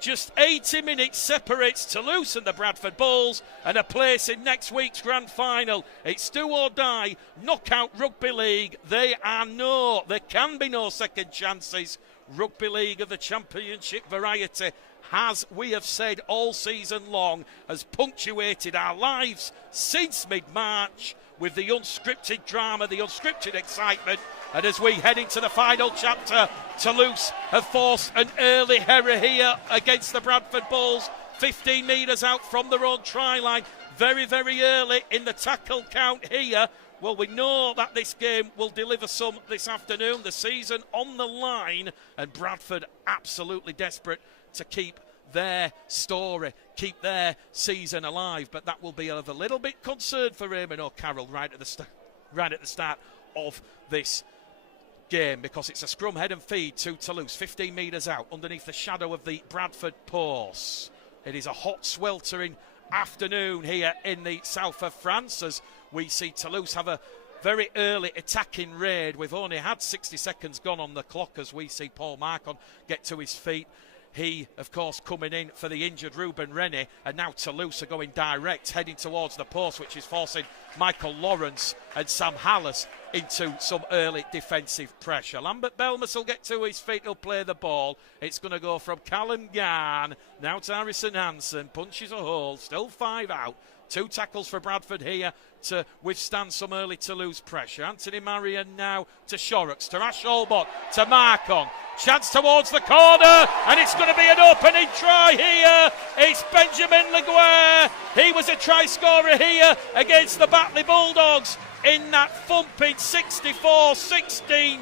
Just 80 minutes separates Toulouse and the Bradford Bulls and a place in next week's grand final. It's do or die, knockout rugby league. There can be no second chances. Rugby league of the championship variety has, we have said all season long, has punctuated our lives since mid-March with the unscripted drama, the unscripted excitement. And as we head into the final chapter, Toulouse have forced an early error here against the Bradford Bulls, 15 metres out from their own try line, very, very early in the tackle count here. Well, we know that this game will deliver some this afternoon, the season on the line, and Bradford absolutely desperate to keep their story, keep their season alive, but that will be of a little bit concern for Eamon O'Carroll right at the start of this game, because it's a scrum head and feed to Toulouse, 15 metres out underneath the shadow of the Bradford posts. It is a hot sweltering afternoon here in the south of France as we see Toulouse have a very early attacking raid. We've only had 60 seconds gone on the clock as we see Paul Marcon get to his feet. He, of course, coming in for the injured Ruben Rennie, and now Toulouse are going direct, heading towards the post, which is forcing Michael Lawrence and Sam Hallis into some early defensive pressure. Lambert Belmas will get to his feet, he'll play the ball. It's going to go from Callum Garn, now to Harrison Hansen, punches a hole, still 5 out. 2 tackles for Bradford here to withstand some early Toulouse pressure. Anthony Marion now to Shorrocks, to Ash Olbot, to Marcon. Chance towards the corner, and it's going to be an opening try here. It's Benjamin Leguer. He was a try scorer here against the Batley Bulldogs in that thumping 64-16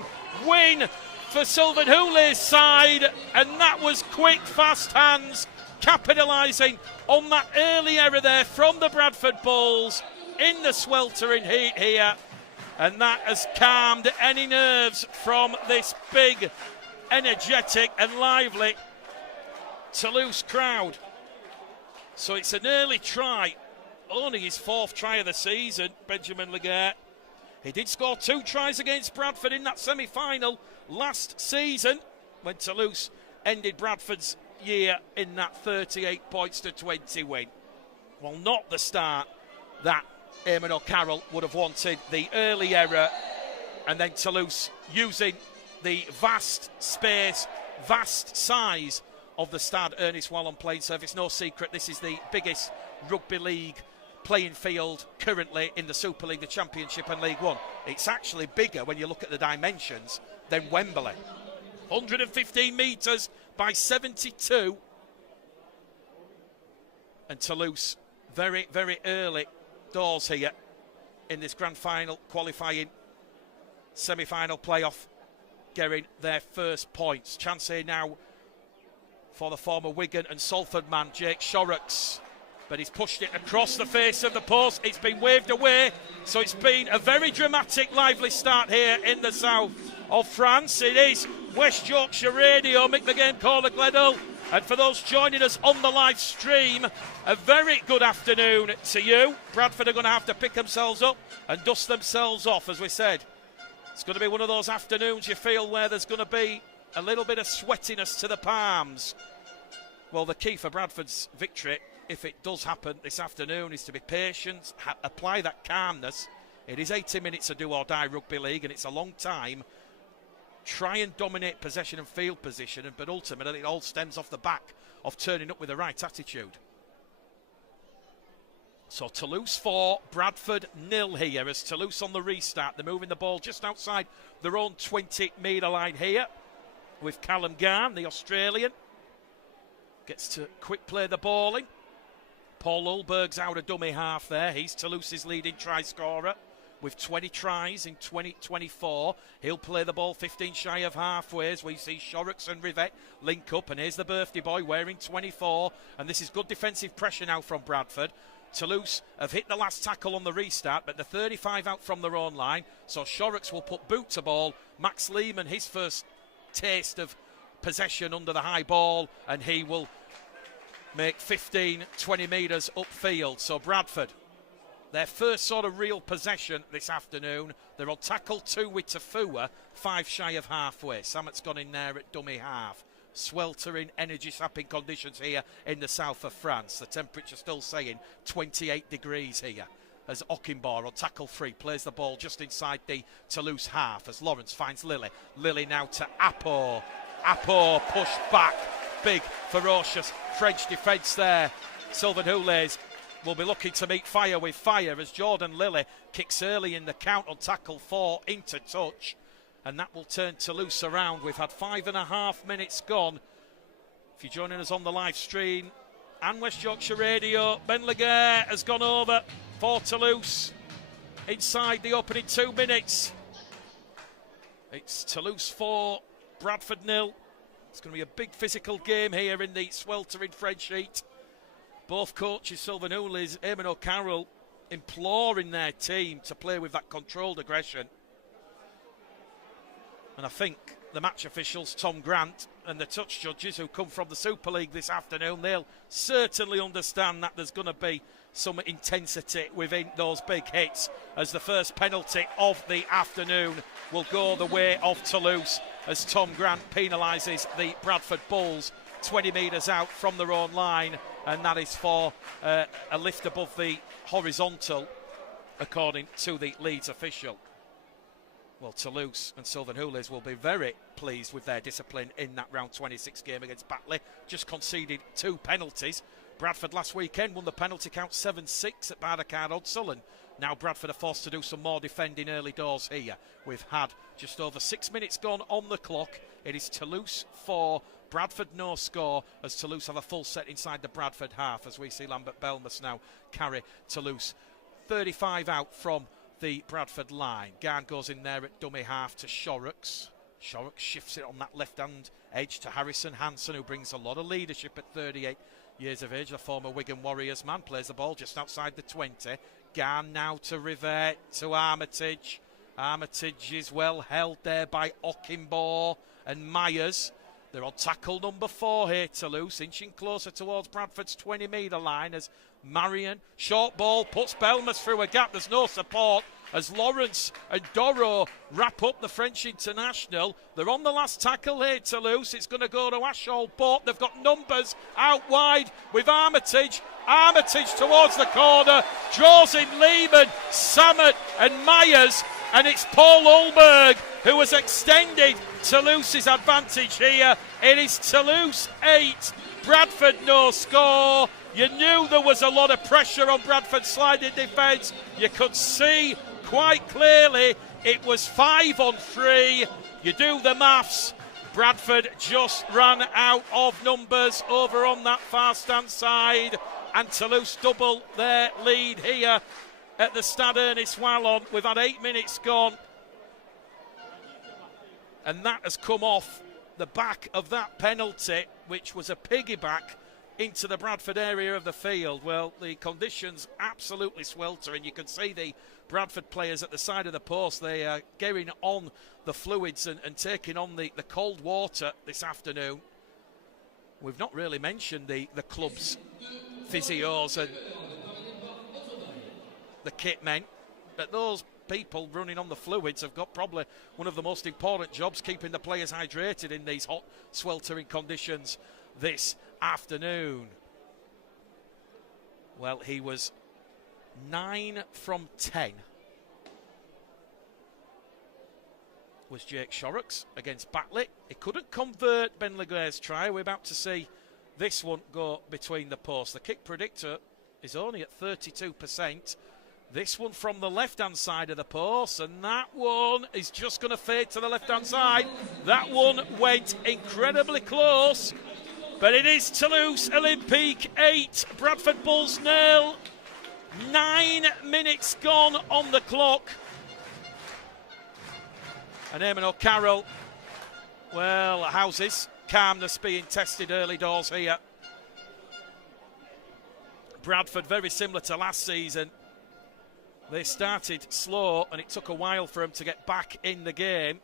win for Sylvan Houlé's side, and that was quick, fast hands, capitalising on that early error there from the Bradford Bulls in the sweltering heat here, and that has calmed any nerves from this big, energetic and lively Toulouse crowd. So it's an early try, only his 4th try of the season, Benjamin Leguer. He did score 2 tries against Bradford in that semi-final last season when Toulouse ended Bradford's year in that 38 points to 20 win. Well, not the start that Eamon O'Carroll would have wanted. The early error, and then Toulouse using the vast space, vast size of the Stade Ernest Wallon playing surface. No secret, this is the biggest rugby league playing field currently in the Super League, the Championship and League One. It's actually bigger when you look at the dimensions than Wembley. 115 metres by 72. And Toulouse very, very early doors here in this grand final qualifying semi-final playoff, getting their first points. Chance here now for the former Wigan and Salford man, Jake Shorrocks. But he's pushed it across the face of the post. It's been waved away. So it's been a very dramatic, lively start here in the south of France. It is West Yorkshire Radio, Mick the Game Caller Gledhill. And for those joining us on the live stream, a very good afternoon to you. Bradford are going to have to pick themselves up and dust themselves off, as we said. It's going to be one of those afternoons you feel where there's going to be a little bit of sweatiness to the palms. Well, the key for Bradford's victory, if it does happen this afternoon, is to be patient, apply that calmness. It is 80 minutes of do-or-die rugby league, and it's a long time. Try and dominate possession and field position, but ultimately it all stems off the back of turning up with the right attitude. So Toulouse 4, Bradford 0 here as Toulouse on the restart. They're moving the ball just outside their own 20-metre line here with Callum Garn, the Australian. Gets to quick play the ball in. Paul Ulberg's out a dummy half there. He's Toulouse's leading try scorer with 20 tries in 2024. He'll play the ball 15 shy of halfway as we see Shorrocks and Rivette link up. And here's the birthday boy wearing 24. And this is good defensive pressure now from Bradford. Toulouse have hit the last tackle on the restart, but they're 35 out from their own line. So Shorrocks will put boot to ball. Max Lehman, his first taste of possession under the high ball, and he will make 15, 20 metres upfield. So Bradford, their first sort of real possession this afternoon. They're on tackle 2 with Tafua, 5 shy of halfway. Sammett's gone in there at dummy half. sweltering, energy-sapping conditions here in the south of France. The temperature still saying 28 degrees here. As Ockenbaugh on tackle 3 plays the ball just inside the Toulouse half as Lawrence finds Lily. Lily now to Apo. Apo pushed back. Big, ferocious French defence there. Sylvain Houlez will be looking to meet fire with fire as Jordan Lily kicks early in the count on tackle 4 into touch. And that will turn Toulouse around. We've had 5.5 minutes gone. If you're joining us on the live stream and West Yorkshire Radio, Ben Laguerre has gone over for Toulouse inside the opening 2 minutes. It's Toulouse 4, Bradford 0. It's going to be a big physical game here in the sweltering French heat. Both coaches, Sylvain Houlez, Eamon O'Carroll, imploring their team to play with that controlled aggression. And I think the match officials, Tom Grant, and the touch judges who come from the Super League this afternoon, they'll certainly understand that there's going to be some intensity within those big hits as the first penalty of the afternoon will go the way of Toulouse as Tom Grant penalises the Bradford Bulls 20 metres out from their own line, and that is for a lift above the horizontal according to the Leeds official. Well, Toulouse and Sylvain Houlez will be very pleased with their discipline in that round 26 game against Batley. Just conceded 2 penalties. Bradford last weekend won the penalty count 7-6 at Bardacard Odsal, and now Bradford are forced to do some more defending early doors here. We've had just over 6 minutes gone on the clock. It is Toulouse 4, Bradford no score, as Toulouse have a full set inside the Bradford half as we see Lambert Belmas now carry Toulouse 35 out from the Bradford line. Garn goes in there at dummy half to Shorrocks. Shorrocks shifts it on that left-hand edge to Harrison Hansen, who brings a lot of leadership at 38 years of age. The former Wigan Warriors man plays the ball just outside the 20. Garn now to Rivette, to Armitage. Armitage is well held there by Ockenbaugh and Myers. They're on tackle number 4 here, Toulouse, inching closer towards Bradford's 20-metre line as Marion, short ball, puts Belmas through a gap. There's no support as Lawrence and Doro wrap up the French international. They're on the last tackle here, Toulouse. It's going to go to Ashall, but they've got numbers out wide with Armitage. Armitage towards the corner, draws in Lehman, Sammet and Myers, and it's Paul Ulberg who has extended Toulouse's advantage here. It is Toulouse 8, Bradford no score. You knew there was a lot of pressure on Bradford's sliding defence. You could see quite clearly it was 5 on 3. You do the maths. Bradford just ran out of numbers over on that far stand side, and Toulouse double their lead here at the Stade Ernest Wallon. We've had 8 minutes gone, and that has come off the back of that penalty, which was a piggyback into the Bradford area of the field. Well, the conditions absolutely sweltering. You can see the Bradford players at the side of the post. They are getting on the fluids and taking on the cold water this afternoon. We've not really mentioned the club's physios and the kit men, but those people running on the fluids have got probably one of the most important jobs, keeping the players hydrated in these hot, sweltering conditions this afternoon. Well, he was 9 from 10 was Jake Shorrocks against Batley. He couldn't convert Ben Laguerre's try. We're about to see this one go between the posts. The kick predictor is only at 32%. This one from the left-hand side of the post, and that one is just going to fade to the left-hand side. That one went incredibly close, but it is Toulouse Olympique 8, Bradford Bulls 0. 9 minutes gone on the clock. And Eamon O'Carroll, well, houses calmness being tested early doors here. Bradford, very similar to last season. They started slow and it took a while for them to get back in the game.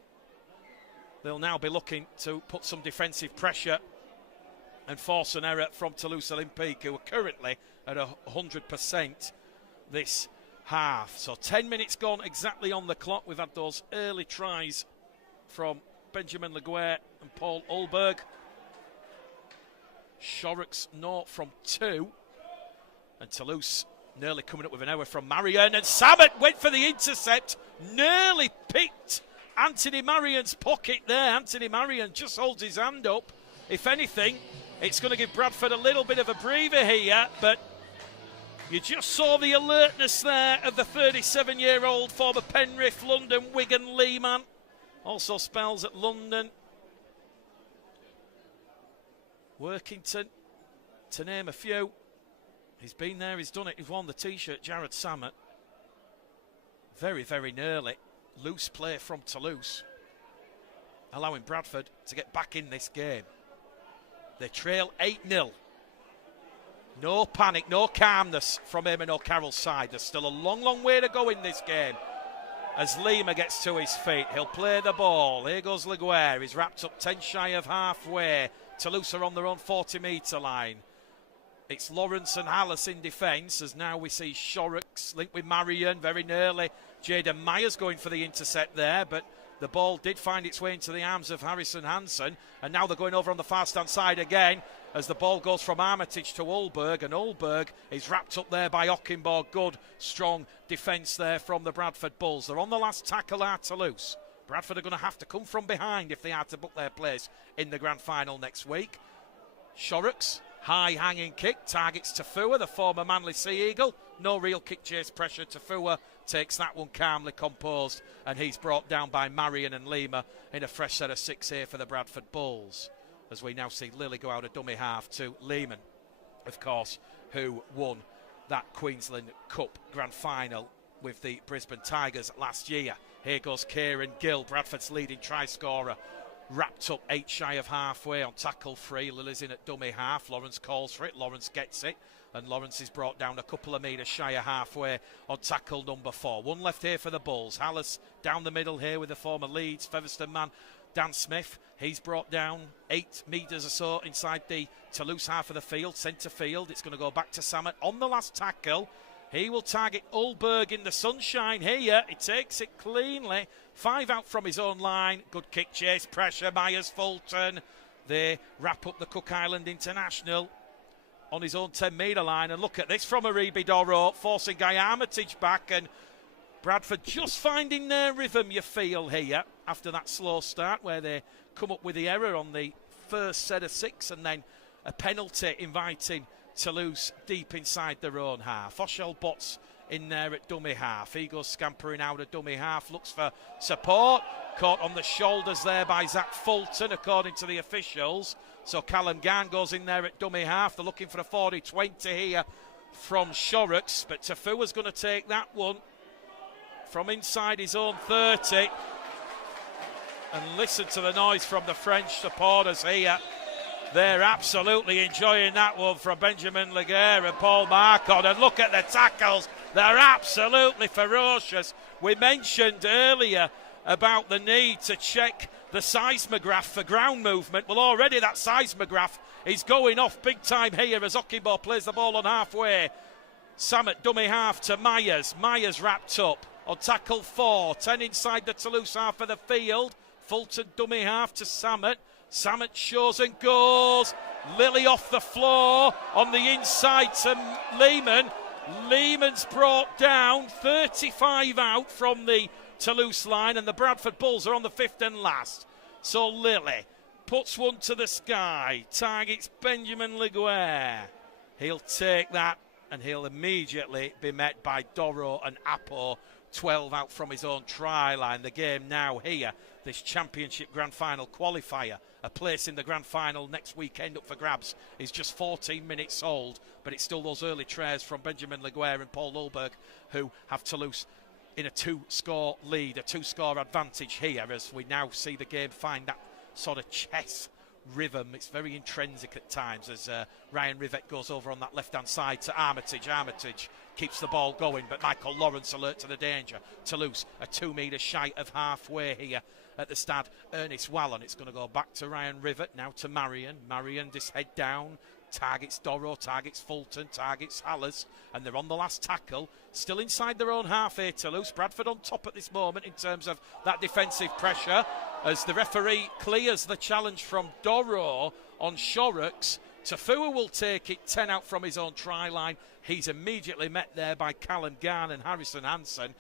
They'll now be looking to put some defensive pressure and force an error from Toulouse Olympique, who are currently at 100% this half. So 10 minutes gone exactly on the clock. We've had those early tries from Benjamin Laguerre and Paul Ulberg. Shorrocks 0 from 2. And Toulouse nearly coming up with an error from Marion. And Samet went for the intercept. Nearly picked Anthony Marion's pocket there. Anthony Marion just holds his hand up. If anything, it's going to give Bradford a little bit of a breather here. But you just saw the alertness there of the 37-year-old former Penrith, London, Wigan, Lee man. Also spells at London. Workington, to name a few. He's been there, he's done it, he's won the T-shirt, Jared Samet. Very, very nearly. Loose play from Toulouse, allowing Bradford to get back in this game. They trail 8-0. No panic, no calmness from Eamon O'Carroll's side. There's still a long, long way to go in this game. As Lima gets to his feet, he'll play the ball. Here goes Laguerre. He's wrapped up 10 shy of halfway. Toulouse are on their own 40-metre line. It's Lawrence and Hallis in defence, as now we see Shorrocks linked with Marion very nearly. Jaden Myers going for the intercept there, but the ball did find its way into the arms of Harrison Hansen. And now they're going over on the far-stand side again, as the ball goes from Armitage to Ulberg, and Ulberg is wrapped up there by Ockenborg. Good, strong defence there from the Bradford Bulls. They're on the last tackle at Toulouse. Bradford are going to have to come from behind if they are to book their place in the grand final next week. Shorrocks, high hanging kick, targets Tafua, the former Manly Sea Eagle. No real kick chase pressure. Tafua takes that one calmly composed, and he's brought down by Marion and Lima in a fresh set of 6 here for the Bradford Bulls. As we now see Lily go out a dummy half to Lehman, of course, who won that Queensland Cup grand final with the Brisbane Tigers last year. Here goes Kieran Gill, Bradford's leading try scorer. Wrapped up 8 shy of halfway on tackle 3. Lily's in at dummy half. Lawrence calls for it. Lawrence gets it. And Lawrence is brought down a couple of metres shy of halfway on tackle number 4. One left here for the Bulls. Hallis down the middle here with the former Leeds Featherstone man, Dan Smith. He's brought down 8 metres or so inside the Toulouse half of the field, centre field. It's going to go back to Samet on the last tackle. He will target Ulberg in the sunshine here. He takes it cleanly. 5 out from his own line. Good kick chase, pressure. Myers, Fulton. They wrap up the Cook Island International on his own 10-metre line. And look at this from Aribi Doro, forcing Guy Armitage back. And Bradford just finding their rhythm, you feel, here after that slow start where they come up with the error on the first set of 6 and then a penalty inviting Toulouse deep inside their own half. Oshel Botts in there at dummy half. He goes scampering out of dummy half, looks for support. Caught on the shoulders there by Zach Fulton, according to the officials. So Callum Gann goes in there at dummy half. They're looking for a 40-20 here from Shorrocks, but Tafua's going to take that one from inside his own 30. And listen to the noise from the French supporters here. They're absolutely enjoying that one from Benjamin Laguerre and Paul Marcotte. And look at the tackles. They're absolutely ferocious. We mentioned earlier about the need to check the seismograph for ground movement. Well, already that seismograph is going off big time here as Ockenborg plays the ball on halfway. Samet dummy half to Myers. Myers wrapped up on tackle 4. 10 inside the Toulouse half of the field. Fulton dummy half to Samet. Samet shows and goes. Lily off the floor on the inside to Lehman. Lehman's brought down. 35 out from the Toulouse line, and the Bradford Bulls are on the 5th and last. So Lily puts one to the sky. Targets Benjamin Laguerre. He'll take that, and he'll immediately be met by Doro and Apo. 12 out from his own try line. The game now here, this championship grand final qualifier, a place in the grand final next weekend up for grabs, is just 14 minutes old, but it's still those early trays from Benjamin Laguerre and Paul Ulberg who have Toulouse in a 2-score lead, a 2-score advantage here, as we now see the game find that sort of chess rhythm. It's very intrinsic at times as Ryan Rivett goes over on that left-hand side to Armitage. Armitage keeps the ball going, but Michael Lawrence alert to the danger. Toulouse are 2 metres shy of halfway here at the Stade Ernest Wallon. It's going to go back to Ryan Rivett, now to Marion. Marion, this head down, targets Doro, targets Fulton, targets Hallis, and they're on the last tackle. Still inside their own half here, Toulouse. Bradford on top at this moment in terms of that defensive pressure, as the referee clears the challenge from Doro on Shorrocks. Tafua will take it 10 out from his own try line. He's immediately met there by Callum Garn and Harrison Hansen.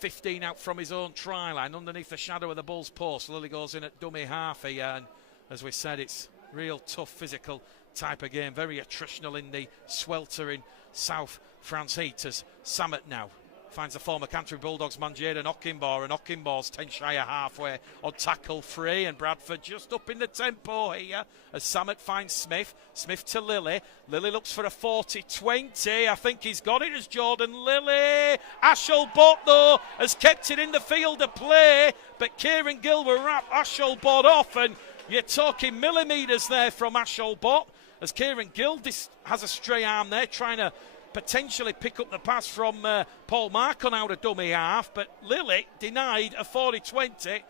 15 out from his own try line underneath the shadow of the Bulls post. Lily goes in at dummy half here, and as we said, it's real tough physical type of game, very attritional in the sweltering South France heat as Samet now finds the former Canterbury Bulldogs man Jaden Okinbaugh, and Okinbaugh's 10 shy of halfway on tackle free, and Bradford just up in the tempo here as Samet finds Smith to Lily looks for a 40-20, I think he's got it as Jordan Lilly. Ashelbot though has kept it in the field of play, but Kieran Gill will wrap Ashelbot off, and you're talking millimetres there from Ashelbot as Kieran Gill has a stray arm there trying to potentially pick up the pass from Paul Marcon out of dummy half, but Lilly denied a 40-20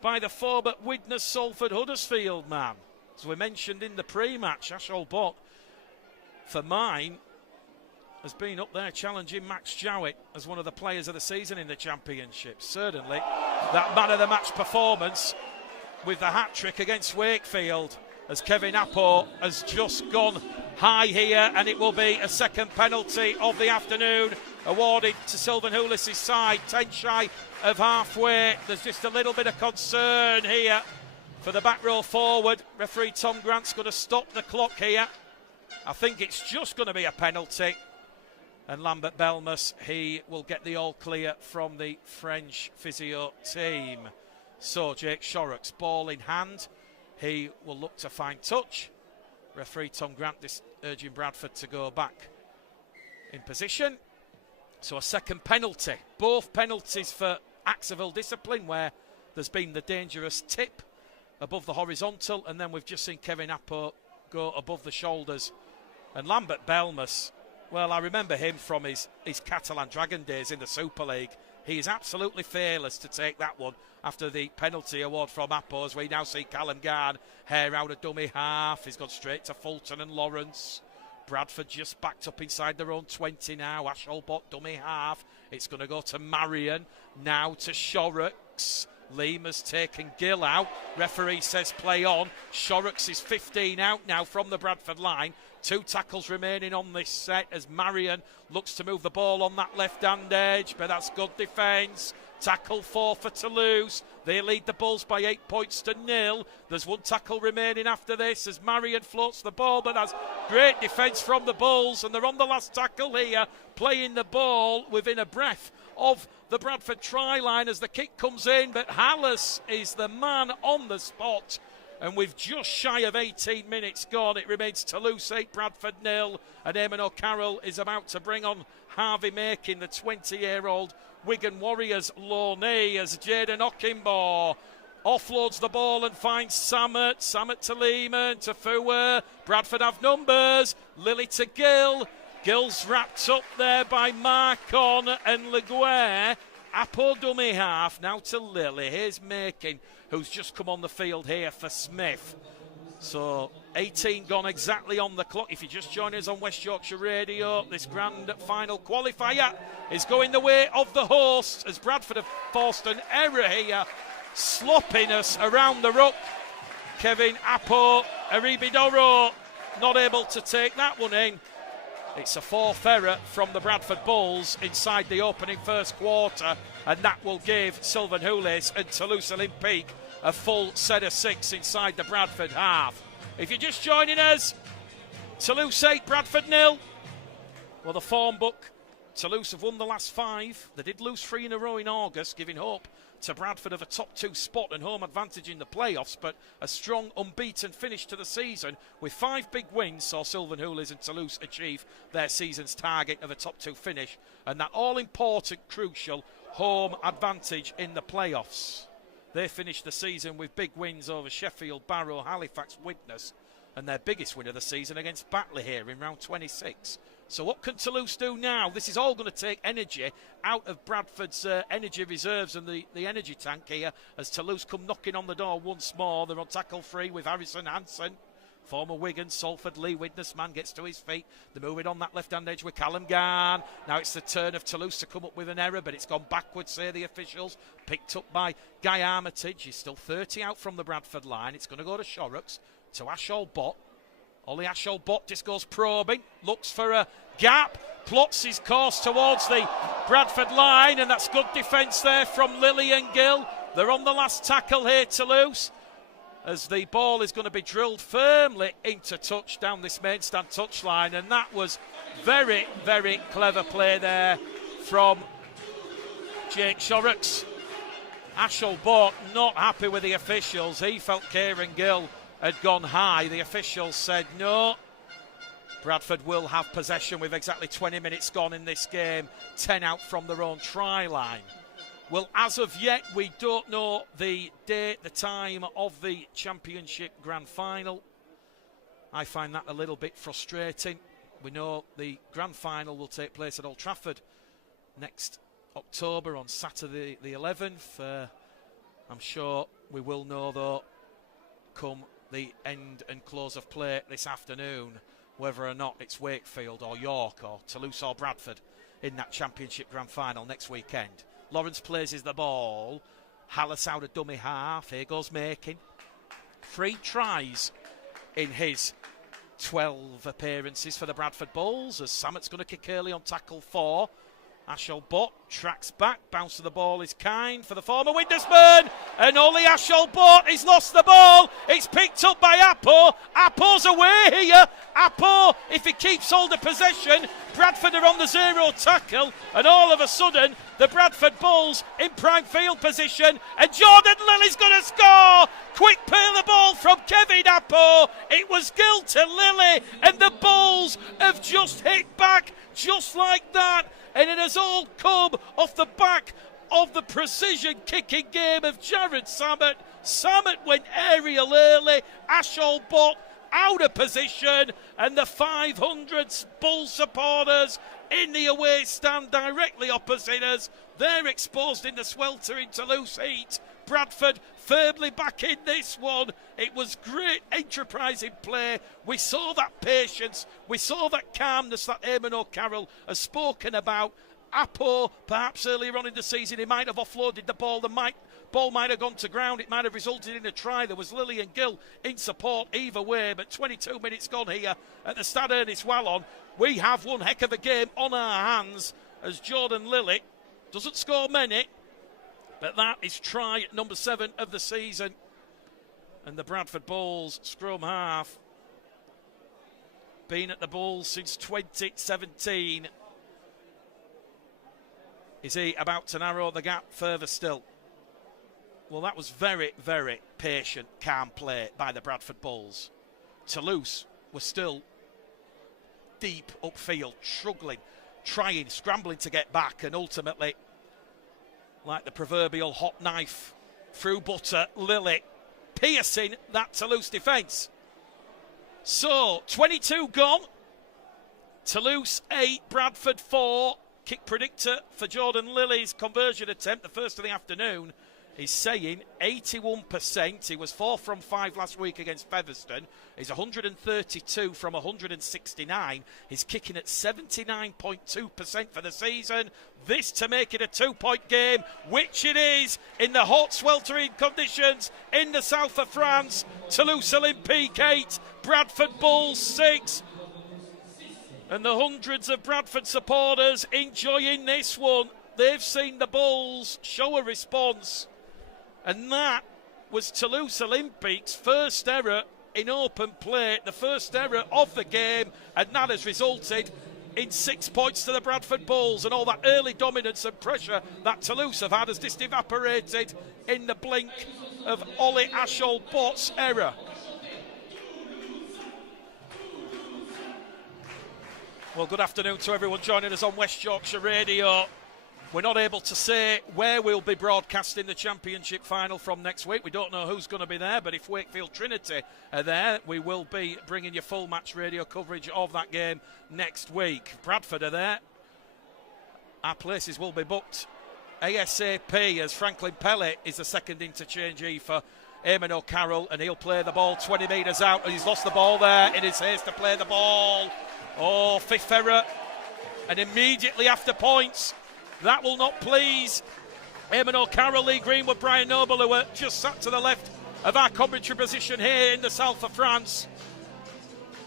by the former Widnes Salford Huddersfield man. As we mentioned in the pre-match, Ashelbot, for mine, has been up there challenging Max Jowett as one of the players of the season in the Championship. Certainly that man of the match performance with the hat-trick against Wakefield, as Kevin Appo has just gone high here, and it will be a second penalty of the afternoon awarded to Sylvan Houlis' side. 10 shy of halfway. There's just a little bit of concern here for the back row forward. Referee Tom Grant's going to stop the clock here. I think it's just going to be a penalty. And Lambert Belmas, he will get the all clear from the French physio team. So Jake Shorrock's ball in hand. He will look to find touch. Referee Tom Grant urging Bradford to go back in position. So a second penalty. Both penalties for acts of ill discipline, where there's been the dangerous tip above the horizontal, and then we've just seen Kevin Appo go above the shoulders. And Lambert Belmas, well, I remember him from his Catalan Dragon days in the Super League. He is absolutely fearless to take that one after the penalty award from Appo, as we now see Callum Garn, hair out of dummy half. He's gone straight to Fulton and Lawrence. Bradford just backed up inside their own 20 now. Ashelbot dummy half. It's going to go to Marion. Now to Shorrocks. Lima's taken Gill out. Referee says play on. Shorrocks is 15 out now from the Bradford line. 2 tackles remaining on this set as Marion looks to move the ball on that left-hand edge, but that's good defence. Tackle 4 for Toulouse. They lead the Bulls by 8 points to 0. There's 1 tackle remaining after this as Marion floats the ball, but that's great defence from the Bulls, and they're on the last tackle here, playing the ball within a breath of the Bradford try line as the kick comes in, but Hallis is the man on the spot. And with just shy of 18 minutes gone, it remains Toulouse 8, Bradford 0. And Eamon O'Carroll is about to bring on Harvey Makin, the 20-year-old Wigan Warriors loanee, as Jaden Okinbaugh offloads the ball and finds Samet to Lehman, to Fua. Bradford have numbers. Lily to Gill. Gill's wrapped up there by Marcon and Leguer. Appo dummy half, now to Lily. Here's Makin, who's just come on the field here for Smith. So 18 gone exactly on the clock. If you just join us on West Yorkshire Radio, this grand final qualifier is going the way of the hosts, as Bradford have forced an error here. Sloppiness around the ruck. Kevin Appo, Aribidoro, not able to take that one in. It's a 4th error from the Bradford Bulls inside the opening first quarter, and that will give Sylvan Houlis and Toulouse Olympique a full set of 6 inside the Bradford half. If you're just joining us, Toulouse 8, Bradford 0. Well, the form book, Toulouse have won the last 5. They did lose 3 in a row in August, giving hope to Bradford of a top 2 spot and home advantage in the playoffs, but a strong unbeaten finish to the season with 5 big wins saw Sylvan Houlis and Toulouse achieve their season's target of a top 2 finish and that all-important, crucial home advantage in the playoffs. They finished the season with big wins over Sheffield, Barrow, Halifax, Widnes, and their biggest win of the season against Batley here in round 26. So what can Toulouse do now? This is all going to take energy out of Bradford's energy reserves and the energy tank here as Toulouse come knocking on the door once more. They're on tackle 3 with Harrison Hansen. Former Wigan, Salford, Lee Widnes man gets to his feet. They're moving on that left-hand edge with Callum Garn. Now it's the turn of Toulouse to come up with an error, but it's gone backwards, say the officials. Picked up by Guy Armitage. He's still 30 out from the Bradford line. It's going to go to Shorrocks, to Ashelbot. Ollie Asholbot just goes probing, looks for a gap, plots his course towards the Bradford line, and that's good defence there from Lilly and Gill. They're on the last tackle here, Toulouse, as the ball is going to be drilled firmly into touch down this main stand touchline, and that was very, very clever play there from Jake Shorrocks. Asholbot not happy with the officials. He felt Kieran Gill had gone high. The officials said no. Bradford will have possession with exactly 20 minutes gone in this game, 10 out from their own try line. Well, as of yet, we don't know the date, the time of the Championship Grand Final. I find that a little bit frustrating. We know the Grand Final will take place at Old Trafford next October on Saturday the 11th. I'm sure we will know, though, come the end and close of play this afternoon, whether or not it's Wakefield or York or Toulouse or Bradford in that Championship Grand Final next weekend. Lawrence places the ball. Hallis out of dummy half. Here goes Making. 3 tries in his 12 appearances for the Bradford Bulls, as Sammett's going to kick early on tackle 4. Asholbot tracks back, bounce of the ball is kind for the former Windusman, and Ollie Asholbot, he's lost the ball, it's picked up by Appo. Appo's away here. Appo, if he keeps hold of possession, Bradford are on the 0 tackle, and all of a sudden the Bradford Bulls in prime field position, and Jordan Lilly's going to score. Quick peel the ball from Kevin Appo. It was Gill to Lilly, and the Bulls have just hit back just like that. And it has all come off the back of the precision kicking game of Jared Sammett. Sammett went aerial early. Asholbot out of position. And the 500 Bull supporters in the away stand directly opposite us. They're exposed in the sweltering Toulouse heat. Bradford firmly back in this one. It was great enterprising play. We saw that patience. We saw that calmness that Eamon O'Carroll has spoken about. Appo, perhaps earlier on in the season, he might have offloaded the ball. The ball might have gone to ground. It might have resulted in a try. There was Lilly and Gill in support either way. But 22 minutes gone here at the Stade Ernest Wallon. We have one heck of a game on our hands as Jordan Lilly doesn't score many. But that is try number 7 of the season. And the Bradford Bulls scrum half been at the Bulls since 2017. Is he about to narrow the gap further still? Well, that was very, very patient, calm play by the Bradford Bulls. Toulouse was still deep upfield, struggling, trying, scrambling to get back, and ultimately, like the proverbial hot knife through butter, Lilly piercing that Toulouse defence. So, 22 gone. Toulouse 8, Bradford 4. Kick predictor for Jordan Lilly's conversion attempt, the first of the afternoon, is saying 81%. He was 4 from 5 last week against Featherstone. He's 132 from 169. He's kicking at 79.2% for the season. This to make it a 2-point game, which it is in the hot, sweltering conditions in the south of France. Toulouse Olympique 8, Bradford Bulls 6. And the hundreds of Bradford supporters enjoying this one. They've seen the Bulls show a response. And that was Toulouse Olympique's first error in open play, the first error of the game, and that has resulted in 6 points to the Bradford Bulls, and all that early dominance and pressure that Toulouse have had has just evaporated in the blink of Ollie Asholbot's error. Well, good afternoon to everyone joining us on West Yorkshire Radio. We're not able to say where we'll be broadcasting the Championship final from next week. We don't know who's going to be there, but if Wakefield Trinity are there, we will be bringing you full match radio coverage of that game next week. Bradford are there. Our places will be booked ASAP as Franklin Pellet is the second interchangeee for Eamon O'Carroll, and he'll play the ball 20 metres out, and he's lost the ball there in his haste to play the ball. Oh, 5th error, and immediately after points. That will not please Eamon O'Carroll, Lee Greenwood, Brian Noble, who are just sat to the left of our commentary position here in the south of France.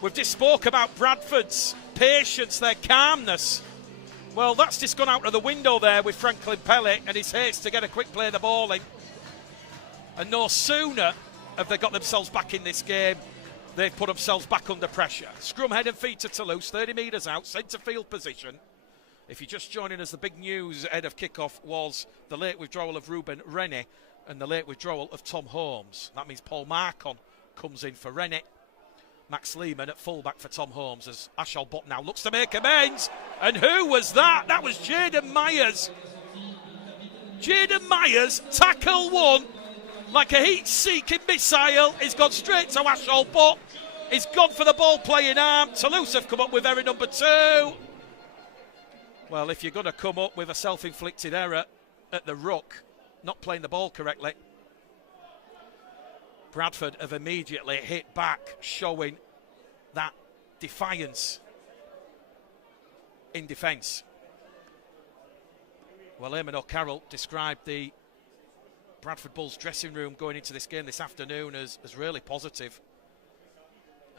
We've just spoke about Bradford's patience, their calmness. Well, that's just gone out of the window there with Franklin Pellet and his haste to get a quick play of the ball in. And no sooner have they got themselves back in this game, they've put themselves back under pressure. Scrum head and feet to Toulouse, 30 metres out, centre field position. If you're just joining us, the big news ahead of kickoff was the late withdrawal of Ruben Rennie and the late withdrawal of Tom Holmes. That means Paul Marcon comes in for Rennie. Max Lehman at fullback for Tom Holmes as Ashall Bott now looks to make amends. And who was that? That was Jaden Myers. Jaden Myers, tackle one. Like a heat-seeking missile, he's gone straight to Ashall Bott. He's gone for the ball-playing arm. Toulouse have come up with error number 2. Well, if you're going to come up with a self-inflicted error at the ruck, not playing the ball correctly, Bradford have immediately hit back, showing that defiance in defence. Well, Eamon O'Carroll described the Bradford Bulls dressing room going into this game this afternoon as really positive.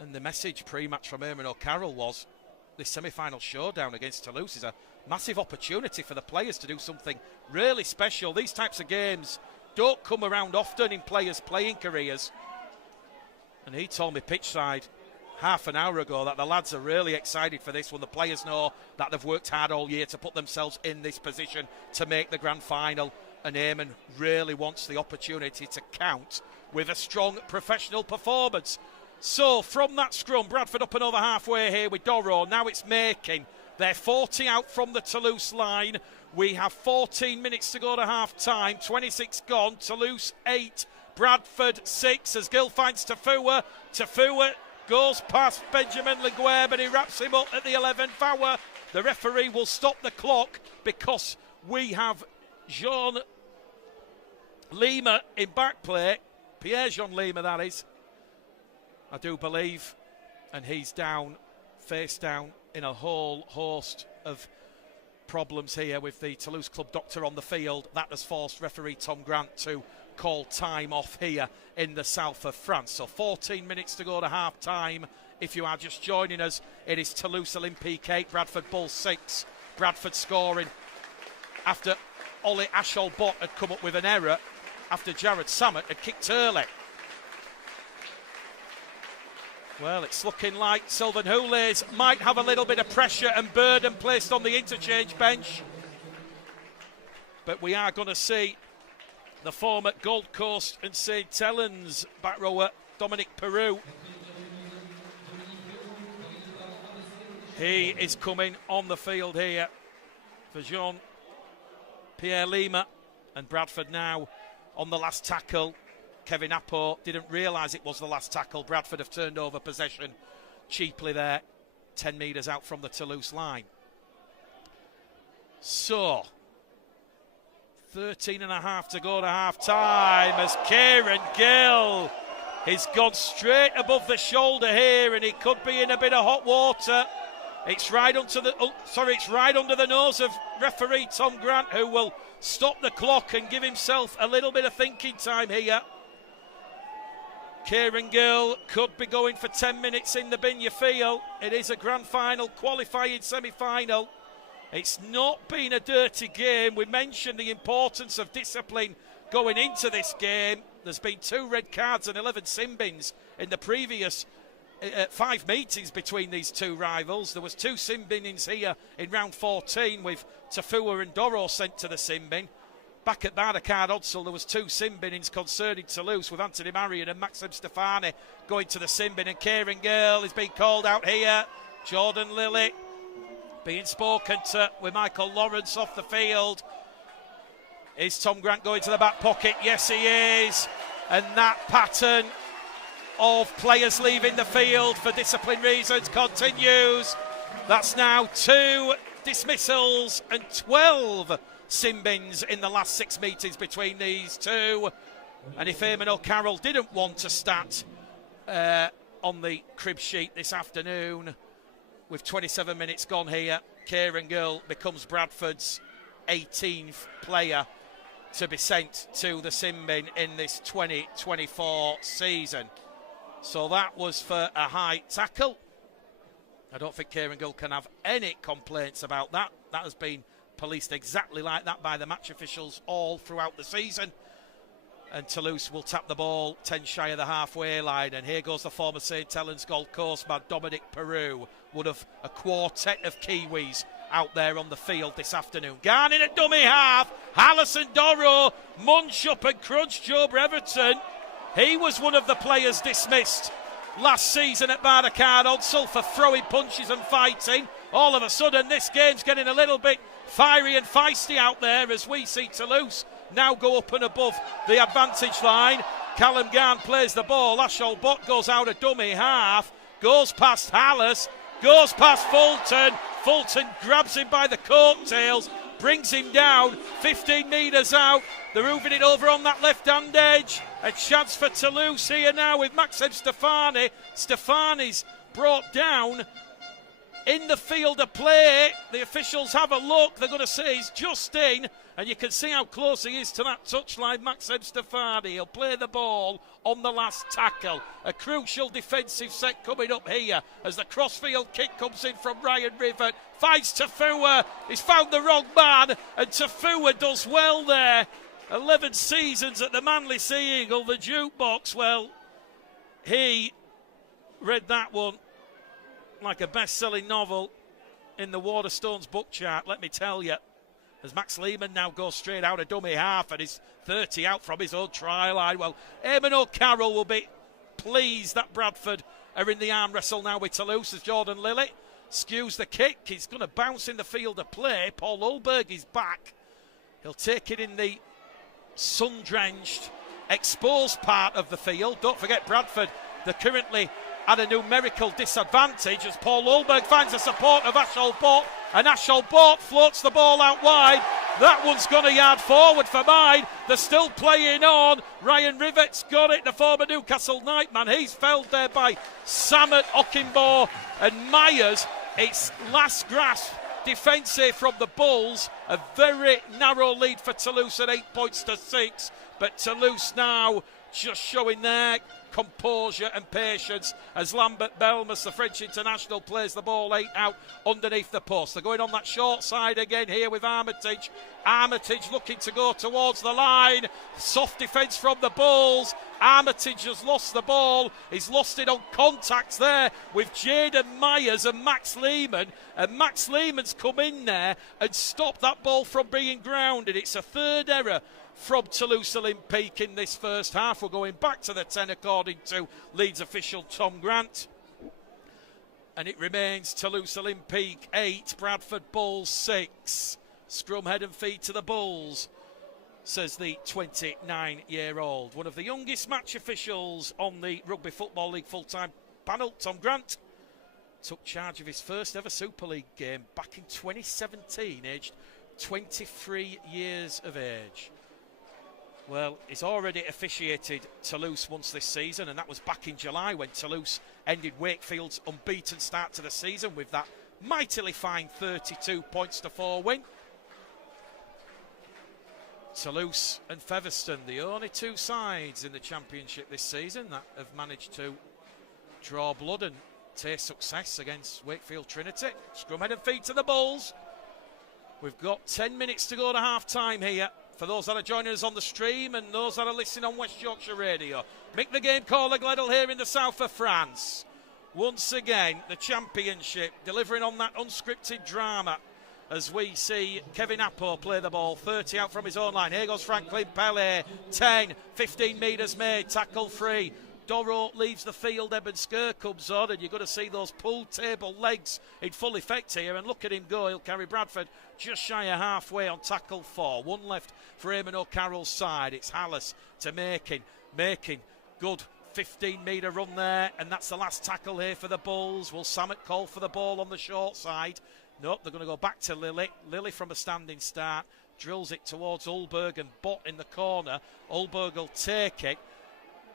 And the message pre-match from Eamon O'Carroll was this semi-final showdown against Toulouse is a massive opportunity for the players to do something really special. These types of games don't come around often in players' playing careers. And he told me pitchside half an hour ago that the lads are really excited for this when the players know that they've worked hard all year to put themselves in this position to make the grand final. And Eamon really wants the opportunity to count with a strong professional performance. So from that scrum, Bradford up and over halfway here with Doro. Now it's making. They're 40 out from the Toulouse line. We have 14 minutes to go to half-time. 26 gone. Toulouse 8. Bradford 6 as Gill finds Tafua. Tafua goes past Benjamin Leguer, but he wraps him up at the 11th hour. The referee will stop the clock because we have Jean Lima in back play. Pierre-Jean Lima, that is. I do believe. And he's down, face down, in a whole host of problems here with the Toulouse club doctor on the field. That has forced referee Tom Grant to call time off here in the south of France. So 14 minutes to go to half time. If you are just joining us, it is Toulouse Olympique 8, Bradford Bulls 6. Bradford scoring after Ollie Ashall Bott had come up with an error after Jared Samet had kicked early. Well, it's looking like Sylvan Houlays might have a little bit of pressure and burden placed on the interchange bench. But we are going to see the former Gold Coast and St Helens back rower Dominic Peru. He is coming on the field here for Jean-Pierre Lima. And Bradford now on the last tackle. Kevin Appo didn't realise it was the last tackle. Bradford have turned over possession cheaply there, 10 metres out from the Toulouse line. So, 13 and a half to go to half-time as Kieran Gill has gone straight above the shoulder here and he could be in a bit of hot water. It's right under the nose of referee Tom Grant, who will stop the clock and give himself a little bit of thinking time here. Kieran Gill could be going for 10 minutes in the bin, you feel. It is a grand final, qualifying semi-final. It's not been a dirty game. We mentioned the importance of discipline going into this game. There's been 2 red cards and 11 sin bins in the previous 5 meetings between these 2 rivals. There was 2 sin binings here in round 14 with Tafua and Doro sent to the sin bin. Back at Bardacard Odsal, there was 2 sin binnings concerning Toulouse with Anthony Marion and Maxim Stefani going to the sin bin. And Kieran Gill is being called out here. Jordan Lilly being spoken to with Michael Lawrence off the field. Is Tom Grant going to the back pocket? Yes, he is. And that pattern of players leaving the field for discipline reasons continues. That's now 2 dismissals and 12 sin bins in the last 6 meetings between these 2. And if Eamon O'Carroll didn't want to stat on the crib sheet this afternoon, with 27 minutes gone here, Kieran Gill becomes Bradford's 18th player to be sent to the sin bin in this 2024 season. So that was for a high tackle. I don't think Kieran Gill can have any complaints about that. That has been policed exactly like that by the match officials all throughout the season. And Toulouse will tap the ball 10 shy of the halfway line. And here goes the former St Helens Gold Coast man, Dominic Peru, one of a quartet of Kiwis out there on the field this afternoon. Garn in at dummy half. Hallison Doro, Munch up and crunch Joe Breverton. He was one of the players dismissed last season at Barnacard Odsal for throwing punches and fighting. All of a sudden, this game's getting a little bit fiery and feisty out there as we see Toulouse now go up and above the advantage line. Callum Garn plays the ball. Ashol Bott goes out a dummy half, goes past Hallis, goes past Fulton. Fulton grabs him by the coattails, brings him down 15 metres out. They're moving it over on that left-hand edge. A chance for Toulouse here now with Maxim Stefani. Stefani's brought down in the field of play. The officials have a look. They're going to say he's just in. And you can see how close he is to that touchline, Maxim Stefani. He'll play the ball on the last tackle. A crucial defensive set coming up here as the crossfield kick comes in from Ryan Rivett. Finds Tafua. He's found the wrong man. And Tafua does well there. 11 seasons at the Manly Sea Eagle, the jukebox. Well, he read that one like a best-selling novel in the Waterstones book chart, let me tell you. As Max Lehman now goes straight out a dummy half and is 30 out from his own try line. Well, Eamon O'Carroll will be pleased that Bradford are in the arm wrestle now with Toulouse as Jordan Lilly skews the kick. He's going to bounce in the field of play. Paul Ulberg is back. He'll take it in the sun-drenched, exposed part of the field. Don't forget Bradford, they're currently at a numerical disadvantage as Paul Ulberg finds the support of Ashol Bott, and Ashol Bott floats the ball out wide. That one's gone a yard forward for mine. They're still playing on. Ryan Rivett's got it, the former Newcastle Nightman. He's felled there by Samet, Okimbo and Myers. It's last grasp defensive from the Bulls. A very narrow lead for Toulouse at 8 points to 6. But Toulouse now just showing their composure and patience as Lambert Belmas, the French international, plays the ball 8 out underneath the post. They're going on that short side again here with Armitage. Armitage looking to go towards the line. Soft defence from the Bulls. Armitage has lost the ball. He's lost it on contacts there with Jaden Myers and Max Lehman. And Max Lehman's come in there and stopped that ball from being grounded. It's a third error from Toulouse Olympique in this first half. We're going back to the 10 according to Leeds official Tom Grant. And it remains Toulouse Olympique 8, Bradford Bulls 6. Scrum head and feet to the Bulls, says the 29-year-old. One of the youngest match officials on the Rugby Football League full-time panel, Tom Grant, took charge of his first ever Super League game back in 2017, aged 23 years of age. Well, he's already officiated Toulouse once this season, and that was back in July when Toulouse ended Wakefield's unbeaten start to the season with that mightily fine 32 points to 4 win. Toulouse and Featherstone, the only two sides in the championship this season that have managed to draw blood and taste success against Wakefield Trinity. Scrum head and feet to the Bulls. We've got 10 minutes to go to half-time here for those that are joining us on the stream and those that are listening on West Yorkshire Radio. Mick the Game caller Gledhill here in the south of France. Once again, the championship delivering on that unscripted drama as we see Kevin Appo play the ball, 30 out from his own line. Here goes Franklin Pele, 10, 15 metres made, tackle free. Doro leaves the field, Eben Skur comes on, and you've got to see those pool table legs in full effect here. And look at him go, he'll carry Bradford just shy of halfway on tackle 4. One left for Eamon O'Carroll's side. It's Hallis to Making, good 15-metre run there, and that's the last tackle here for the Bulls. Will Samet call for the ball on the short side? Nope, they're going to go back to Lilly. Lilly from a standing start, drills it towards Ulberg and Bott in the corner. Ulberg will take it.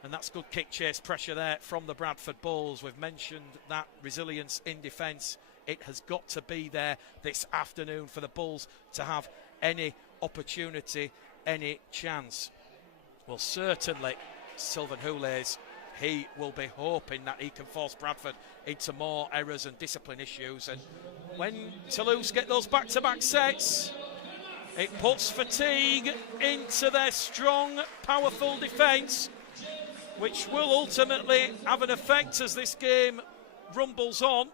And that's good kick chase pressure there from the Bradford Bulls. We've mentioned that resilience in defence. It has got to be there this afternoon for the Bulls to have any opportunity, any chance. Well, certainly Sylvan Houlet's he will be hoping that he can force Bradford into more errors and discipline issues. And when Toulouse get those back-to-back sets, it puts fatigue into their strong, powerful defence, which will ultimately have an effect as this game rumbles on.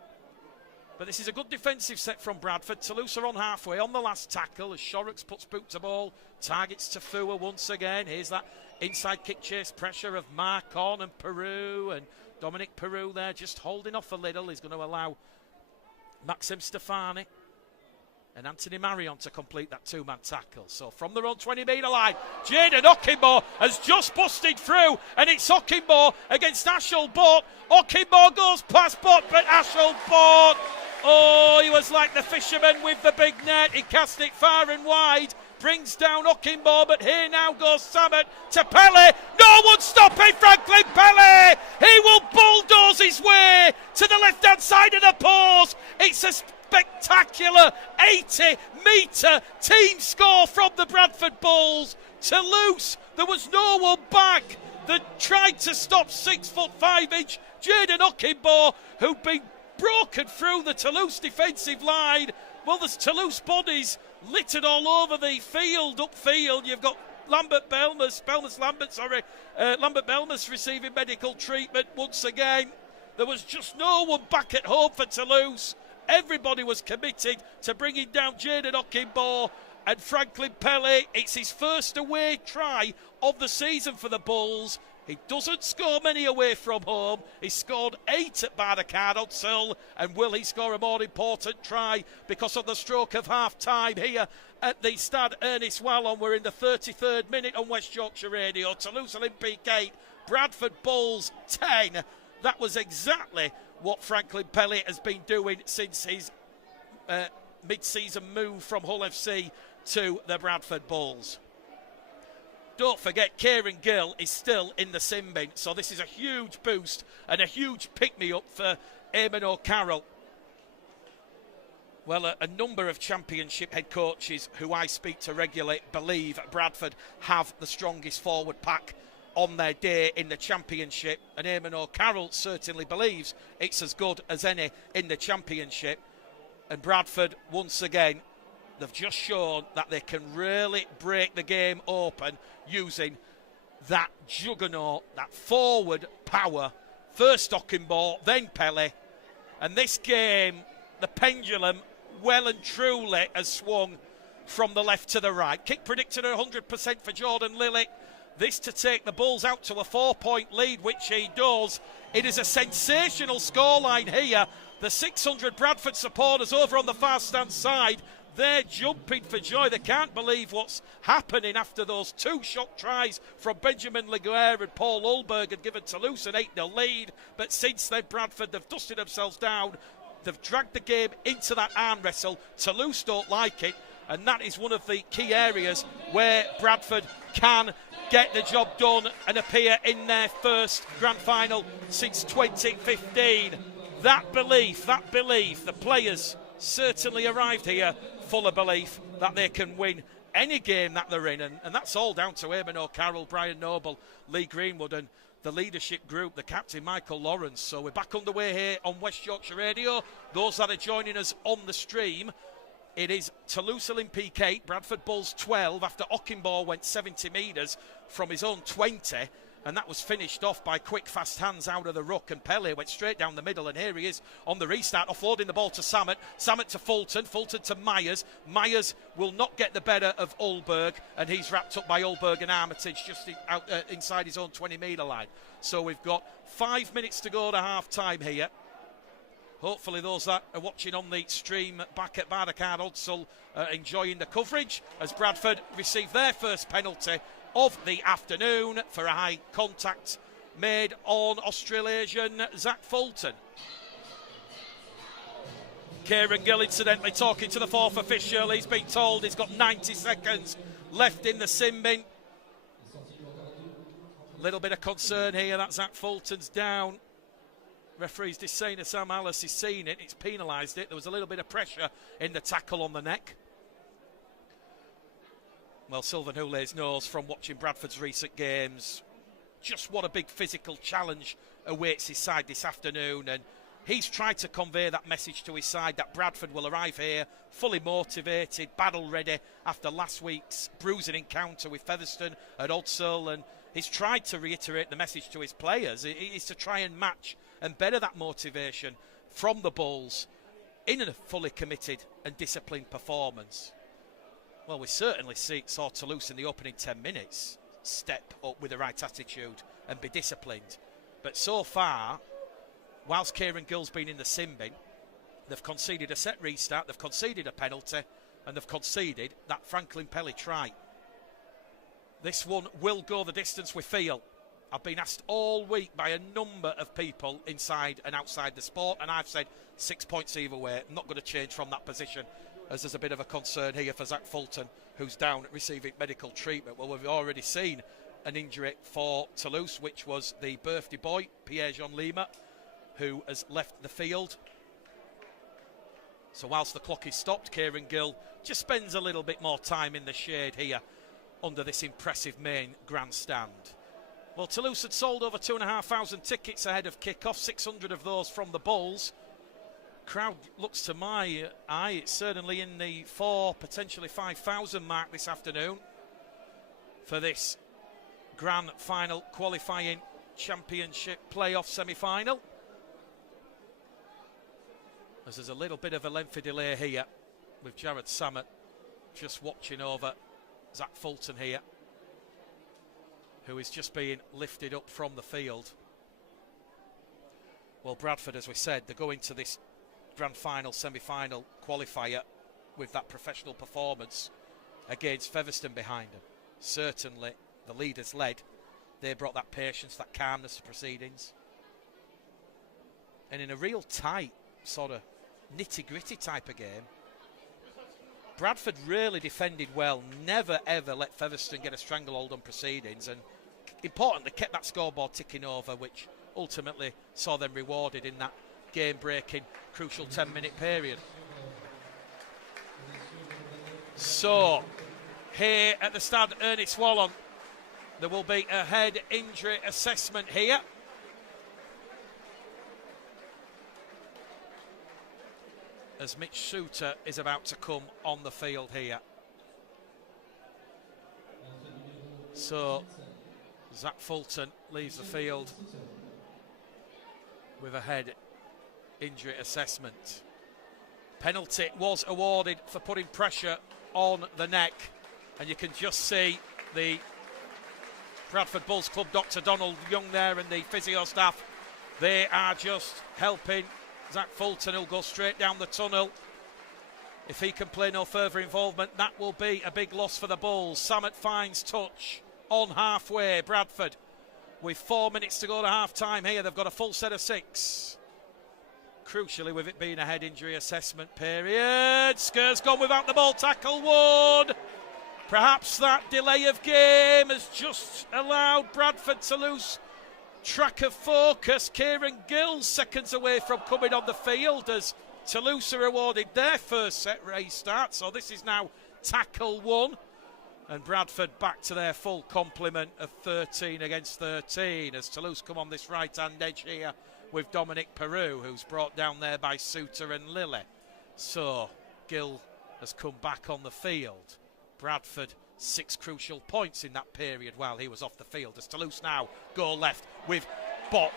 But this is a good defensive set from Bradford. Toulouse are on halfway on the last tackle as Shorrocks puts boot to ball, targets Tafua once again. Here's that inside kick chase pressure of Marcon and Peru, and Dominic Peru there just holding off a little. He's going to allow Maxim Stefani and Anthony Marion to complete that two-man tackle. So from their own 20-metre line, Jaden Okinbo has just busted through, and it's Okinbo against Ashel Bort. Okinbo goes past Bort, but Ashel Bort, oh, he was like the fisherman with the big net. He cast it far and wide, brings down Okinbo, but here now goes Samet to Pele. No one stopping Franklin Pele. He will bulldoze his way to the left-hand side of the post. It's a spectacular 80-metre team score from the Bradford Bulls. Toulouse, there was no one back that tried to stop 6'5" Jaden Okinbo, who'd been broken through the Toulouse defensive line. Well, there's Toulouse bodies littered all over the field, upfield. You've got Lambert Belmas receiving medical treatment once again. There was just no one back at home for Toulouse. Everybody was committed to bringing down Jaden Okinbo and Franklin Pele. It's his first away try of the season for the Bulls. He doesn't score many away from home. He scored 8 at Barnacard Odsel, and will he score a more important try because of the stroke of half-time here at the Stade Ernest Wallon? We're in the 33rd minute on West Yorkshire Radio. Toulouse Olympique 8, Bradford Bulls 10. That was exactly what Franklin Pele has been doing since his mid-season move from Hull FC to the Bradford Bulls. Don't forget, Kieran Gill is still in the sin bin, so this is a huge boost and a huge pick-me-up for Eamon O'Carroll. Well, a number of Championship head coaches who I speak to regularly believe Bradford have the strongest forward pack on their day in the Championship, and Eamon O'Carroll certainly believes it's as good as any in the Championship. And Bradford, once again, they've just shown that they can really break the game open using that juggernaut, that forward power. First Okinbo, then Pele. And this game, the pendulum well and truly has swung from the left to the right. Kick predicted at 100% for Jordan Lilly. This to take the Bulls out to a 4-point lead, which he does. It is a sensational scoreline here. The 600 Bradford supporters over on the far stand side, they're jumping for joy. They can't believe what's happening after those two shot tries from Benjamin Laguerre and Paul Ulberg had given Toulouse an 8-0 lead. But since then, Bradford, they've dusted themselves down. They've dragged the game into that arm wrestle. Toulouse don't like it, and that is one of the key areas where Bradford can get the job done and appear in their first grand final since 2015. That belief, the players certainly arrived here full of belief that they can win any game that they're in, and that's all down to Eamon O'Carroll, Brian Noble, Lee Greenwood, and the leadership group, the captain Michael Lawrence. So we're back underway here on West Yorkshire Radio. Those that are joining us on the stream, it is Toulouse Olympique 8, Bradford Bulls 12, after Okinbo went 70 metres from his own 20, and that was finished off by quick, fast hands out of the ruck, and Pele went straight down the middle, and here he is on the restart, offloading the ball to Samet to Fulton to Myers. Myers will not get the better of Ulberg, and he's wrapped up by Ulberg and Armitage just inside his own 20-metre line. So we've got 5 minutes to go to half-time here. Hopefully those that are watching on the stream back at Barnacard Odsel are enjoying the coverage as Bradford receive their first penalty of the afternoon for a high contact made on Australasian Zach Fulton. Kieran Gill incidentally talking to the fourth official. He's been told he's got 90 seconds left in the sin bin. Little bit of concern here that Zach Fulton's down. Referee's just saying to Sam Alice, he's seen it, it's penalised it. There was a little bit of pressure in the tackle on the neck. Well, Sylvan Houlet knows from watching Bradford's recent games just what a big physical challenge awaits his side this afternoon, and he's tried to convey that message to his side that Bradford will arrive here fully motivated, battle ready after last week's bruising encounter with Featherstone at Odsall, and he's tried to reiterate the message to his players. It is to try and match and better that motivation from the Bulls in a fully committed and disciplined performance. Well, we certainly saw Toulouse in the opening 10 minutes step up with the right attitude and be disciplined. But so far, whilst Kieran Gill's been in the sin bin, they've conceded a set restart, they've conceded a penalty, and they've conceded that Franklin Pelly try. This one will go the distance, we feel. I've been asked all week by a number of people inside and outside the sport, and I've said 6 points either way. I'm not going to change from that position, as there's a bit of a concern here for Zach Fulton, who's down receiving medical treatment. Well, we've already seen an injury for Toulouse, which was the birthday boy, Pierre-Jean Lima, who has left the field. So whilst the clock is stopped, Kieran Gill just spends a little bit more time in the shade here under this impressive main grandstand. Well, Toulouse had sold over 2,500 tickets ahead of kick-off, 600 of those from the Bulls. Crowd looks to my eye, it's certainly in the 4,000, potentially 5,000 mark this afternoon for this grand final qualifying championship playoff semi-final. As there's a little bit of a lengthy delay here with Jared Samet just watching over Zach Fulton here, who is just being lifted up from the field. Well, Bradford, as we said, they're going to this grand final, semi-final qualifier with that professional performance against Featherstone behind them. Certainly, the leaders led. They brought that patience, that calmness to proceedings. And in a real tight, sort of nitty-gritty type of game, Bradford really defended well, never ever let Featherstone get a stranglehold on proceedings, and importantly kept that scoreboard ticking over, which ultimately saw them rewarded in that game-breaking, crucial 10-minute period. So, here at the Stade Ernest Wallon, there will be a head injury assessment here. As Mitch Souter is about to come on the field here. So, Zach Fulton leaves the field with a head injury assessment. Penalty was awarded for putting pressure on the neck, and you can just see the Bradford Bulls Club Dr. Donald Young there and the physio staff. They are just helping Zach Fulton, who'll go straight down the tunnel. If he can play no further involvement, that will be a big loss for the Bulls. Samet finds touch on halfway. Bradford, with 4 minutes to go to half-time here, they've got a full set of 6. Crucially, with it being a head injury assessment period, Sker's gone without the ball. Tackle Wood. Perhaps that delay of game has just allowed Bradford to lose track of focus. Kieran Gill seconds away from coming on the field as Toulouse are awarded their first set restart. So this is now tackle 1, and Bradford back to their full complement of 13 against 13 as Toulouse come on this right-hand edge here with Dominic Peru, who's brought down there by Souter and Lilly. So Gill has come back on the field. Bradford 6 crucial points in that period while he was off the field as Toulouse now go left with Bott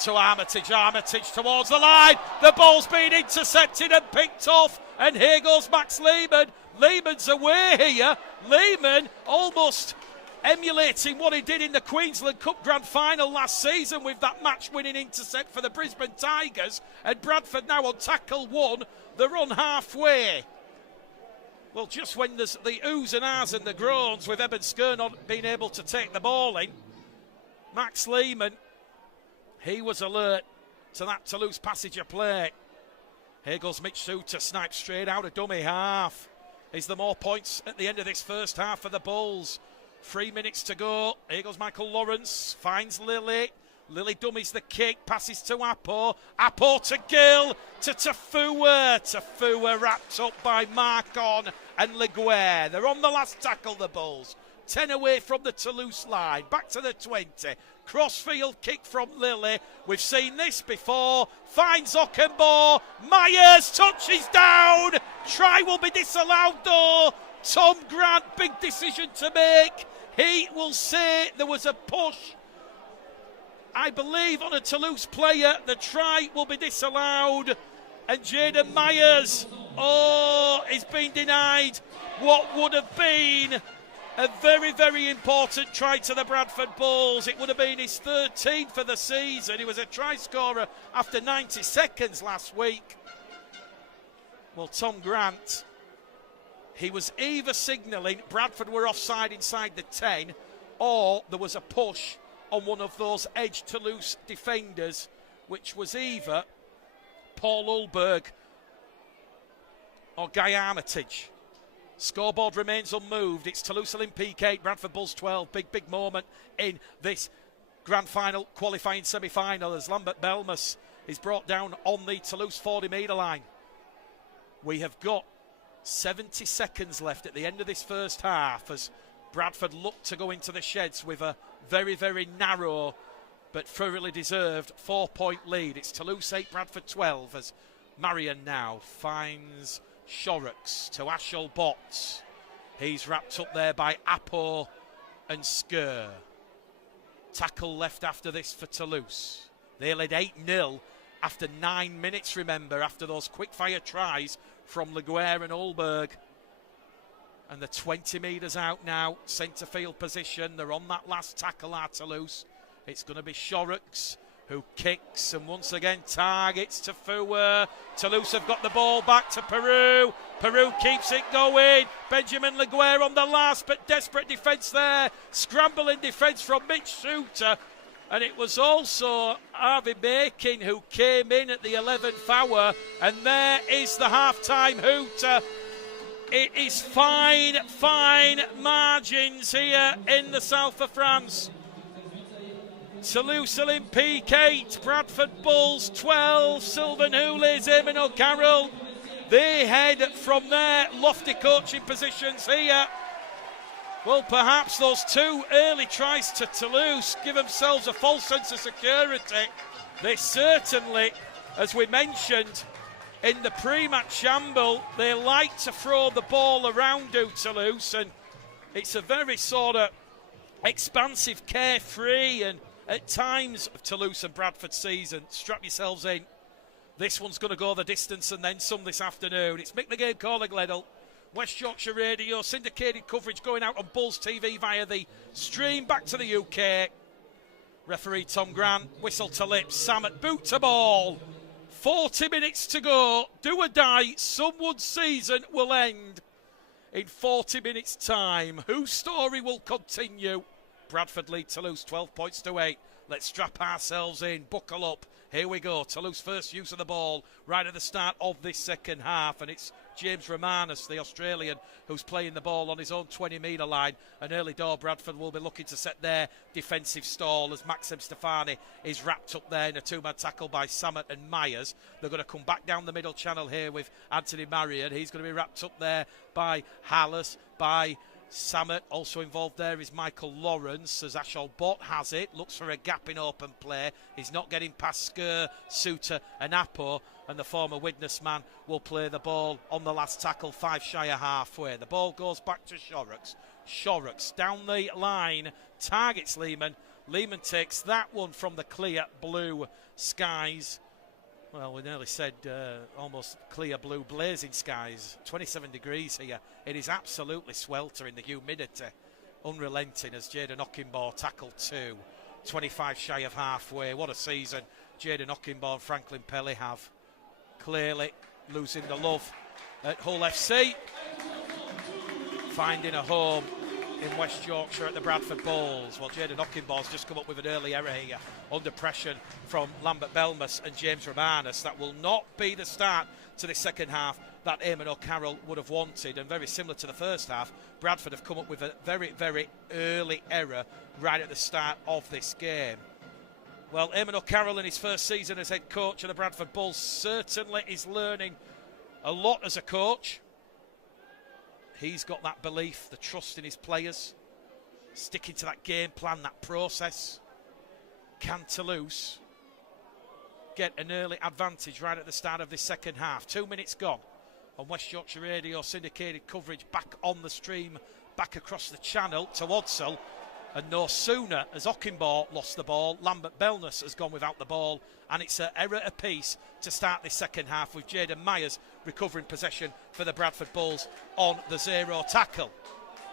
to Armitage towards the line. The ball's been intercepted and picked off, and here goes Max Lehman. Lehman's away here. Lehman almost emulating what he did in the Queensland Cup Grand Final last season with that match-winning intercept for the Brisbane Tigers, and Bradford now on tackle 1. They're on halfway. Well, just when there's the oohs and ahs and the groans with Eben Sker not being able to take the ball in, Max Lehman, he was alert to that Toulouse passage of play. Here goes Mitch Souter, sniped straight out of dummy half. Is there more points at the end of this first half for the Bulls? 3 minutes to go. Here goes Michael Lawrence, finds Lilly. Lilly dummies the kick, passes to Apo. Apo to Gill, to Tafua. Tafua wrapped up by Marcon and Leguer. They're on the last tackle, the Bulls. 10 away from the Toulouse line, back to the 20. Crossfield kick from Lilly. We've seen this before. Finds Ockenbaugh. Myers touches down. Try will be disallowed though. Tom Grant, big decision to make. He will say there was a push, I believe, on a Toulouse player. The try will be disallowed. And Jaden Myers, is being denied what would have been a very, very important try to the Bradford Bulls. It would have been his 13th for the season. He was a try scorer after 90 seconds last week. Well, Tom Grant, he was either signalling Bradford were offside inside the 10, or there was a push on one of those edge Toulouse defenders, which was either Paul Ulberg or Guy Armitage. Scoreboard remains unmoved. It's Toulouse Olympique 8, Bradford Bulls 12. Big moment in this grand final qualifying semi-final as Lambert Belmas is brought down on the Toulouse 40-metre line. We have got 70 seconds left at the end of this first half as Bradford look to go into the sheds with a very, very narrow but thoroughly deserved 4-point lead. It's Toulouse 8, Bradford 12 as Marion now finds Shorrocks to Ashel Botts. He's wrapped up there by Apo and Skur. Tackle left after this for Toulouse. They led 8-0 after 9 minutes, remember, after those quick-fire tries from Laguerre and Ulberg. And they're 20 metres out now, centre field position. They're on that last tackle at Toulouse. It's going to be Shorrocks who kicks and once again targets to Fouer. Toulouse have got the ball back to Peru. Peru keeps it going. Benjamin Laguerre on the last but desperate defence there. Scrambling defence from Mitch Suter. And it was also Harvey Makin who came in at the 11th hour. And there is the half-time hooter. It is fine margins here in the south of France. Toulouse Olympique 8, Bradford Bulls 12, Sylvan Hooley's, Eamon O'Carroll. They head from their lofty coaching positions here. Well, perhaps those two early tries to Toulouse give themselves a false sense of security. They certainly, as we mentioned in the pre-match shamble, they like to throw the ball around Toulouse, and it's a very sort of expansive, carefree, and at times of Toulouse and Bradford season. Strap yourselves in. This one's going to go the distance and then some this afternoon. It's Mick the Game calling Gledhill. West Yorkshire Radio, syndicated coverage going out on Bulls TV via the stream back to the UK. Referee Tom Grant, whistle to lips, Samet boot to ball. 40 minutes to go. Do or die, someone's season will end in 40 minutes' time. Whose story will continue? Bradford lead Toulouse 12 points to 8. Let's strap ourselves in, buckle up. Here we go. Toulouse first use of the ball right at the start of this second half, and it's James Romanus, the Australian, who's playing the ball on his own 20-metre line. An early door, Bradford will be looking to set their defensive stall as Maxim Stefani is wrapped up there in a two-man tackle by Samet and Myers. They're going to come back down the middle channel here with Anthony Marion. He's going to be wrapped up there by Hallis, by Samet. Also involved there is Michael Lawrence as Ashol Bott has it, looks for a gap in open play. He's not getting past Skur, Suter and Apo, and the former witness man will play the ball on the last tackle, 5 shy of halfway. The ball goes back to Shorrocks. Shorrocks down the line, targets Lehman. Lehman takes that one from the clear blue skies. Well, we nearly said almost clear blue blazing skies. 27 degrees here. It is absolutely sweltering, the humidity unrelenting as Jaden Ockenbaugh tackled 2. 25 shy of halfway. What a season Jaden Ockenbaugh and Franklin Pelly have. Clearly losing the love at Hull FC. Finding a home in West Yorkshire at the Bradford Bulls. Well, Jaden Ockenbaugh's just come up with an early error here under pressure from Lambert Belmas and James Romanus. That will not be the start to the second half that Eamon O'Carroll would have wanted, and very similar to the first half, Bradford have come up with a very, very early error right at the start of this game. Well, Eamon O'Carroll in his first season as head coach of the Bradford Bulls certainly is learning a lot as a coach. He's got that belief, the trust in his players. sticking to that game plan, that process. Can Toulouse get an early advantage right at the start of this second half? 2 minutes gone on West Yorkshire Radio syndicated coverage, back on the stream, back across the channel to Odsel. And no sooner has Ockenbaugh lost the ball, Lambert Belness has gone without the ball, and it's an error apiece to start this second half, with Jaden Myers recovering possession for the Bradford Bulls on the 0 tackle.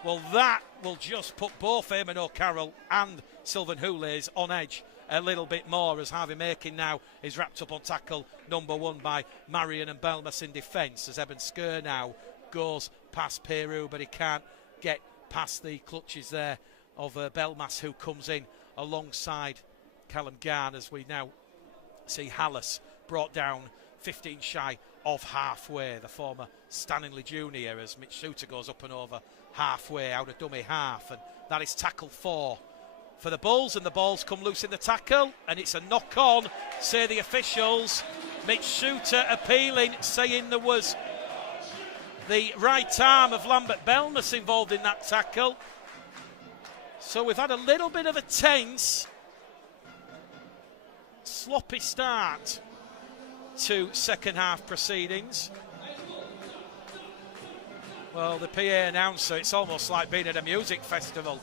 Well, that will just put both Eamon O'Carroll and Sylvan Houlays on edge a little bit more, as Harvey Makin now is wrapped up on tackle number 1 by Marion and Belmas in defence, as Eben Skur now goes past Peru, but he can't get past the clutches there of Belmas, who comes in alongside Callum Garn, as we now see Hallis brought down 15 shy of halfway, the former Stanley Junior, as Mitch Suter goes up and over halfway out of dummy half, and that is tackle 4 for the Bulls, and the ball's come loose in the tackle, and it's a knock on, say the officials. Mitch Suter appealing, saying there was the right arm of Lambert Belmas involved in that tackle. So we've had a little bit of a tense, sloppy start to second half proceedings. Well, the PA announcer, it's almost like being at a music festival.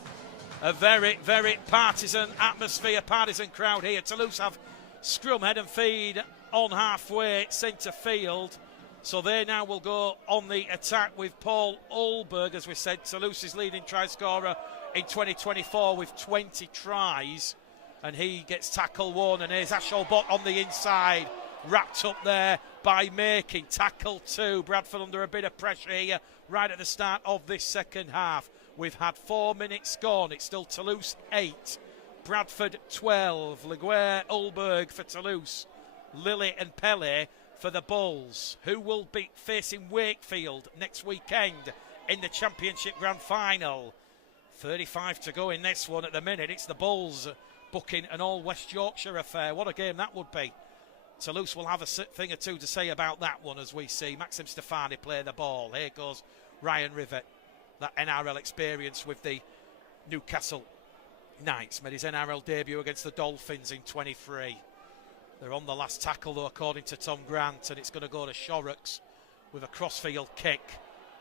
A very, very partisan atmosphere, partisan crowd here. Toulouse have scrum, head and feed on halfway centre field. So they now will go on the attack with Paul Ulberg, as we said, Toulouse's leading try scorer in 2024 with 20 tries. And he gets tackle 1, and here's Ashol Bott on the inside, wrapped up there by Makin. Tackle 2, Bradford under a bit of pressure here right at the start of this second half. We've had 4 minutes gone. It's still Toulouse 8, Bradford 12. Leguer, Ulberg for Toulouse, Lilly and Pele for the Bulls, who will be facing Wakefield next weekend in the Championship Grand Final. 35 to go in this one at the minute. It's the Bulls booking an all West Yorkshire affair. What a game that would be. Toulouse will have a thing or two to say about that one, as we see Maxim Stefani play the ball. Here goes Ryan Rivet. That NRL experience with the Newcastle Knights. Made his NRL debut against the Dolphins in 23. They're on the last tackle, though, according to Tom Grant, and it's going to go to Shorrocks with a crossfield kick,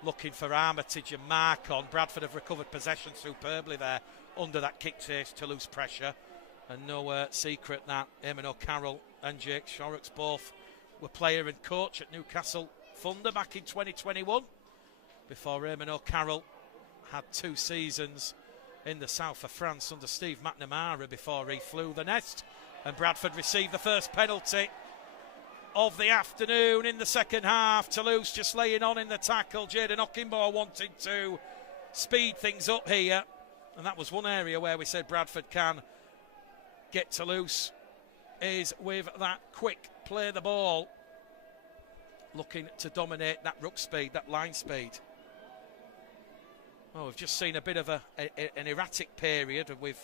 looking for Armitage and mark on. Bradford have recovered possession superbly there under that kick chase, Toulouse pressure. And no secret that Eamon O'Carroll and Jake Shorrocks both were player and coach at Newcastle Thunder back in 2021. Before Eamon O'Carroll had 2 seasons in the south of France under Steve McNamara before he flew the nest. And Bradford received the first penalty of the afternoon in the second half. Toulouse just laying on in the tackle. Jaden Ockenbaugh wanting to speed things up here. And that was one area where we said Bradford can get Toulouse, is with that quick play the ball, looking to dominate that ruck speed, that line speed. Well, we've just seen a bit of an erratic period with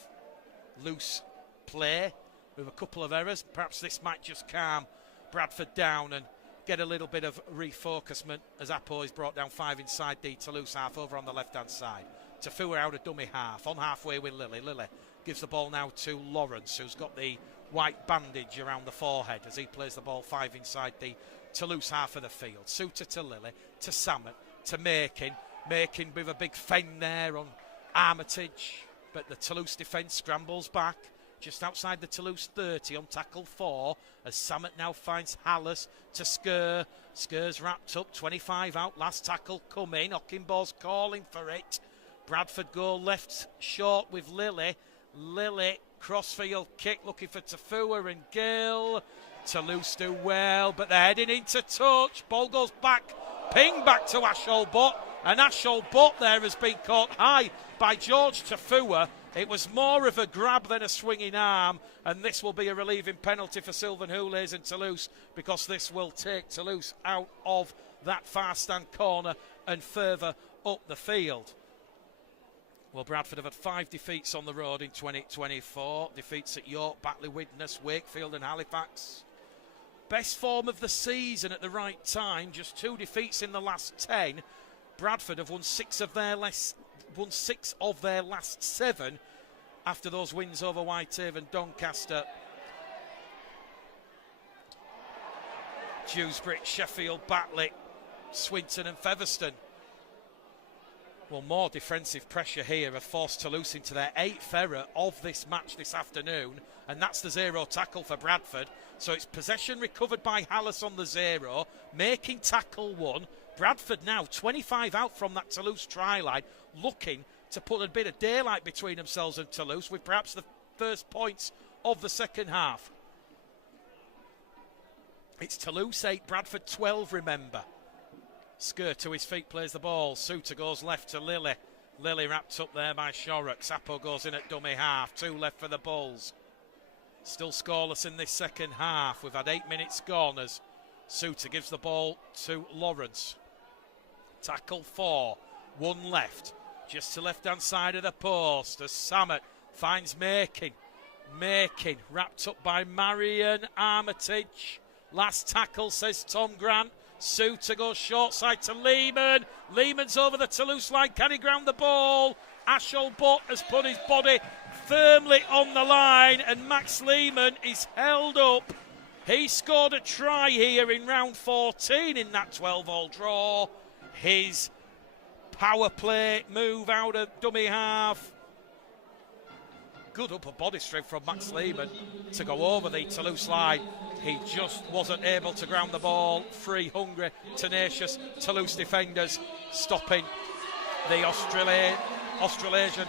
loose play, with a couple of errors. Perhaps this might just calm Bradford down and get a little bit of refocusment, as Apo is brought down 5 inside the Toulouse half over on the left-hand side. Tafua out of dummy half, on halfway with Lilly. Lilly gives the ball now to Lawrence, who's got the white bandage around the forehead as he plays the ball 5 inside the Toulouse half of the field. Suter to Lilly, to Samet, to Makin. Makin with a big fend there on Armitage, but the Toulouse defence scrambles back just outside the Toulouse 30 on tackle 4, as Samet now finds Hallis to Skur. Skur's wrapped up, 25 out, last tackle coming. Ockenbaugh's calling for it. Bradford go left short with Lilly. Lilly, crossfield kick, looking for Tafua and Gill. Toulouse do well, but they're heading into touch. Ball goes back, ping back to Ashol Bott, and Ashol Bott there has been caught high by George Tafua. It was more of a grab than a swinging arm, and this will be a relieving penalty for Sylvan Houlays and Toulouse, because this will take Toulouse out of that far stand corner and further up the field. Well, Bradford have had 5 defeats on the road in 2024. Defeats at York, Batley Widnes, Wakefield and Halifax. Best form of the season at the right time, just 2 defeats in the last 10. Bradford have won 6 of their won 6 of their last 7 after those wins over Whitehaven, Doncaster, Dewsbury, Sheffield, Batley, Swinton and Featherstone. Well, more defensive pressure here have forced Toulouse into their 8th error of this match this afternoon, and that's the 0 tackle for Bradford. So it's possession recovered by Hallis on the 0, making tackle 1. Bradford now 25 out from that Toulouse try line, looking to put a bit of daylight between themselves and Toulouse with perhaps the first points of the second half. It's Toulouse 8, Bradford 12, remember. Sker to his feet, plays the ball. Suter goes left to Lilly. Lilly wrapped up there by Shorrock. Sappo goes in at dummy half. 2 left for the Bulls. Still scoreless in this second half. We've had 8 minutes gone as Suter gives the ball to Lawrence. Tackle 4. 1 left. Just to left-hand side of the post as Samet finds Makin. Makin wrapped up by Marion Armitage. Last tackle, says Tom Grant. Suter goes short side to Lehman. Lehman's over the Toulouse line. Can he ground the ball? Ashel Butt has put his body firmly on the line, and Max Lehman is held up. He scored a try here in round 14 in that 12-all draw. His power play move out of dummy half. Good upper body strength from Max Lehman to go over the Toulouse line. He just wasn't able to ground the ball. Free, hungry, tenacious Toulouse defenders stopping the Australasian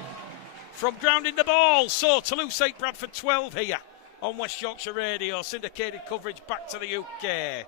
from grounding the ball. So Toulouse 8, Bradford 12 here on West Yorkshire Radio. Syndicated coverage back to the UK.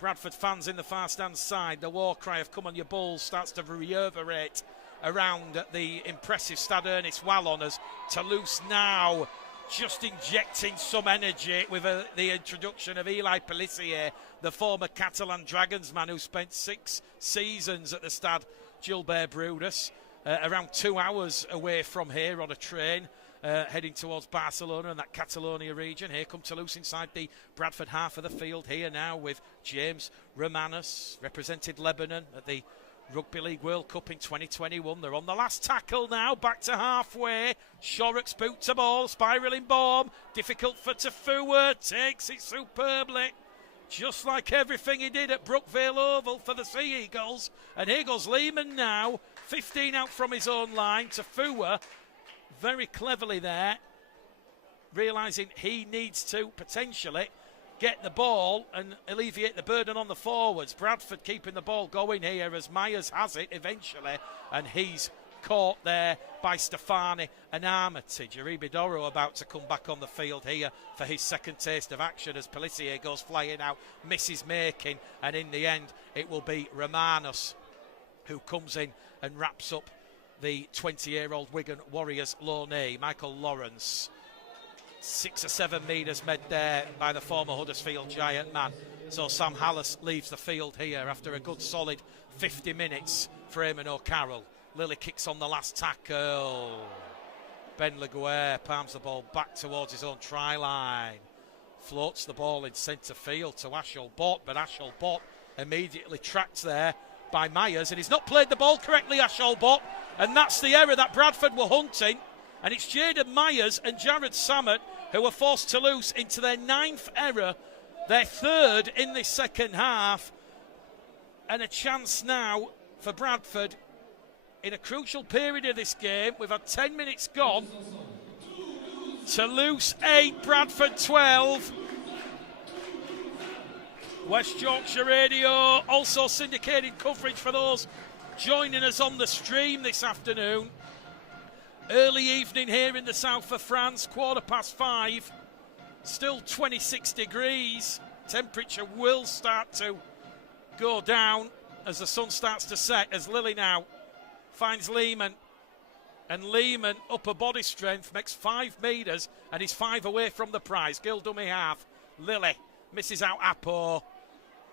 Bradford fans in the far stand side. The war cry of "Come on your Bulls" starts to reverberate around the impressive Stade Ernest Wallon as Toulouse now just injecting some energy with the introduction of Eli Pellissier, the former Catalan Dragons man who spent 6 seasons at the Stade Gilbert Brutus, around 2 hours away from here on a train, heading towards Barcelona and that Catalonia region. Here come Toulouse inside the Bradford half of the field here now with James Romanus, represented Lebanon at the Rugby League World Cup in 2021. They're on the last tackle now, back to halfway. Shorrock's boot to ball, spiralling bomb. Difficult for Tafua, takes it superbly. Just like everything he did at Brookvale Oval for the Sea Eagles. And here goes Lehman now, 15 out from his own line. Tafua, very cleverly there, realising he needs to potentially get the ball and alleviate the burden on the forwards. Bradford keeping the ball going here as Myers has it eventually, and he's caught there by Stefani and Armitage. Aribidoro about to come back on the field here for his second taste of action as Pellissier goes flying out, misses making, and in the end it will be Romanus who comes in and wraps up the 20-year-old Wigan Warriors loanee. Michael Lawrence, 6 or 7 metres made there by the former Huddersfield Giant man. So Sam Hallis leaves the field here after a good solid 50 minutes for Eamon O'Carroll. Lilly kicks on the last tackle. Ben Laguerre palms the ball back towards his own try line. Floats the ball in centre field to Ashel Butt, but Ashel Butt immediately tracked there by Myers, and he's not played the ball correctly, Ashel Butt, and that's the error that Bradford were hunting. And it's Jaden Myers and Jared Samet who have forced Toulouse into their 9th error, their 3rd in this second half, and a chance now for Bradford in a crucial period of this game. We've had 10 minutes gone. Toulouse 8, Bradford 12. West Yorkshire Radio, also syndicated coverage for those joining us on the stream this afternoon. Early evening here in the south of France, 5:15. Still 26 degrees. Temperature will start to go down as the sun starts to set, as Lilly now finds Lehman. And Lehman, upper body strength, makes 5 metres and he's 5 away from the prize. Gill dummy half. Lilly misses out Apo.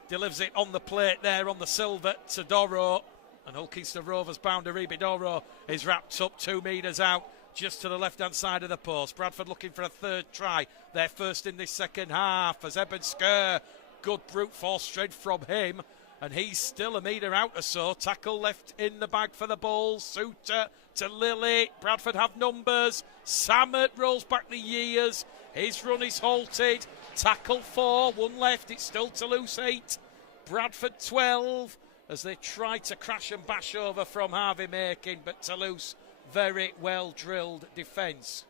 Delivers it on the plate there on the silver to Doro. And Hull-Kingston Rovers boundary Bidoro is wrapped up 2 metres out just to the left-hand side of the post. Bradford looking for a 3rd try. Their first in this second half as Eben Sker. Good brute force strength from him. and he's still a metre out or so. Tackle left in the bag for the Bulls. Suter to Lilly. Bradford have numbers. Samet rolls back the years. His run is halted. Tackle 4, 1 left. It's still Toulouse 8. Bradford 12 as they try to crash and bash over from Harvey Makin, but Toulouse very well drilled defence.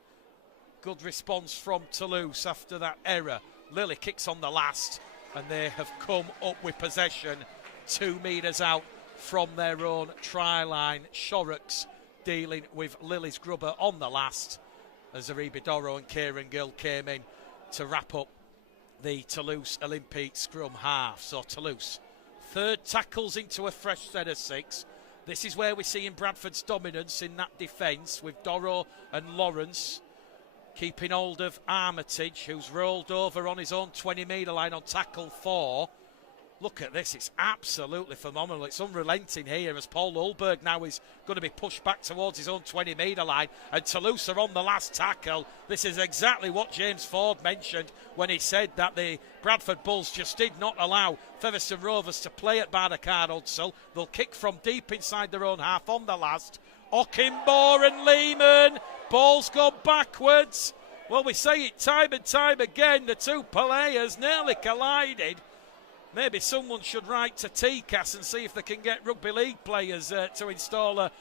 Good response from Toulouse after that error. Lilly kicks on the last, and they have come up with possession 2 metres out from their own try line. Shorrocks dealing with Lilly's grubber on the last as Aribi Doro and Kieran Gill came in to wrap up the Toulouse Olympique scrum half. So Toulouse, 3rd tackles into a fresh set of 6. This is where we're seeing Bradford's dominance in that defence, with Doro and Lawrence keeping hold of Armitage, who's rolled over on his own 20-metre line on tackle 4. Look at this, it's absolutely phenomenal. It's unrelenting here as Paul Ulberg now is going to be pushed back towards his own 20-metre line, and Toulouse are on the last tackle. This is exactly what James Ford mentioned when he said that the Bradford Bulls just did not allow Featherstone Rovers to play at Barnacard Hudsall. They'll kick from deep inside their own half on the last. Ockimbour and Lehman, ball's gone backwards. Well, we say it time and time again, the two players nearly collided. Maybe someone should write to TCAS and see if they can get rugby league players to install a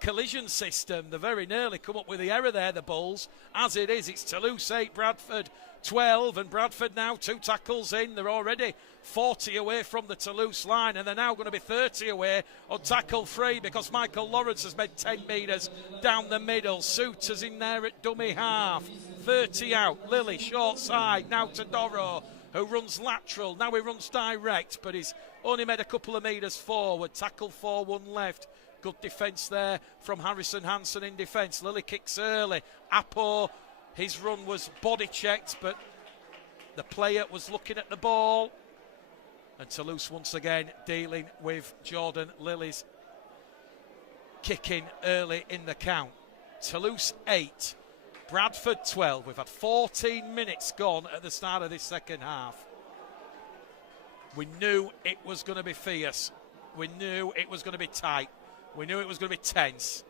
collision system. They very nearly come up with the error there, the Bulls. As it is, it's Toulouse 8, Bradford 12, and Bradford now 2 tackles in. They're already 40 away from the Toulouse line, and they're now going to be 30 away on tackle 3 because Michael Lawrence has made 10 metres down the middle. Suter's in there at dummy half. 30 out. Lilly short side. Now to Doro, who runs lateral. Now he runs direct, but he's only made a couple of metres forward. Tackle 4, 1 left. Good defence there from Harrison Hansen in defence. Lilly kicks early. Apo, his run was body checked, but the player was looking at the ball. And Toulouse once again dealing with Jordan Lilly's kicking early in the count. Toulouse 8. Bradford 12. We've had 14 minutes gone at the start of this second half. We knew it was going to be fierce. We knew it was going to be tight. We knew it was going to be tense.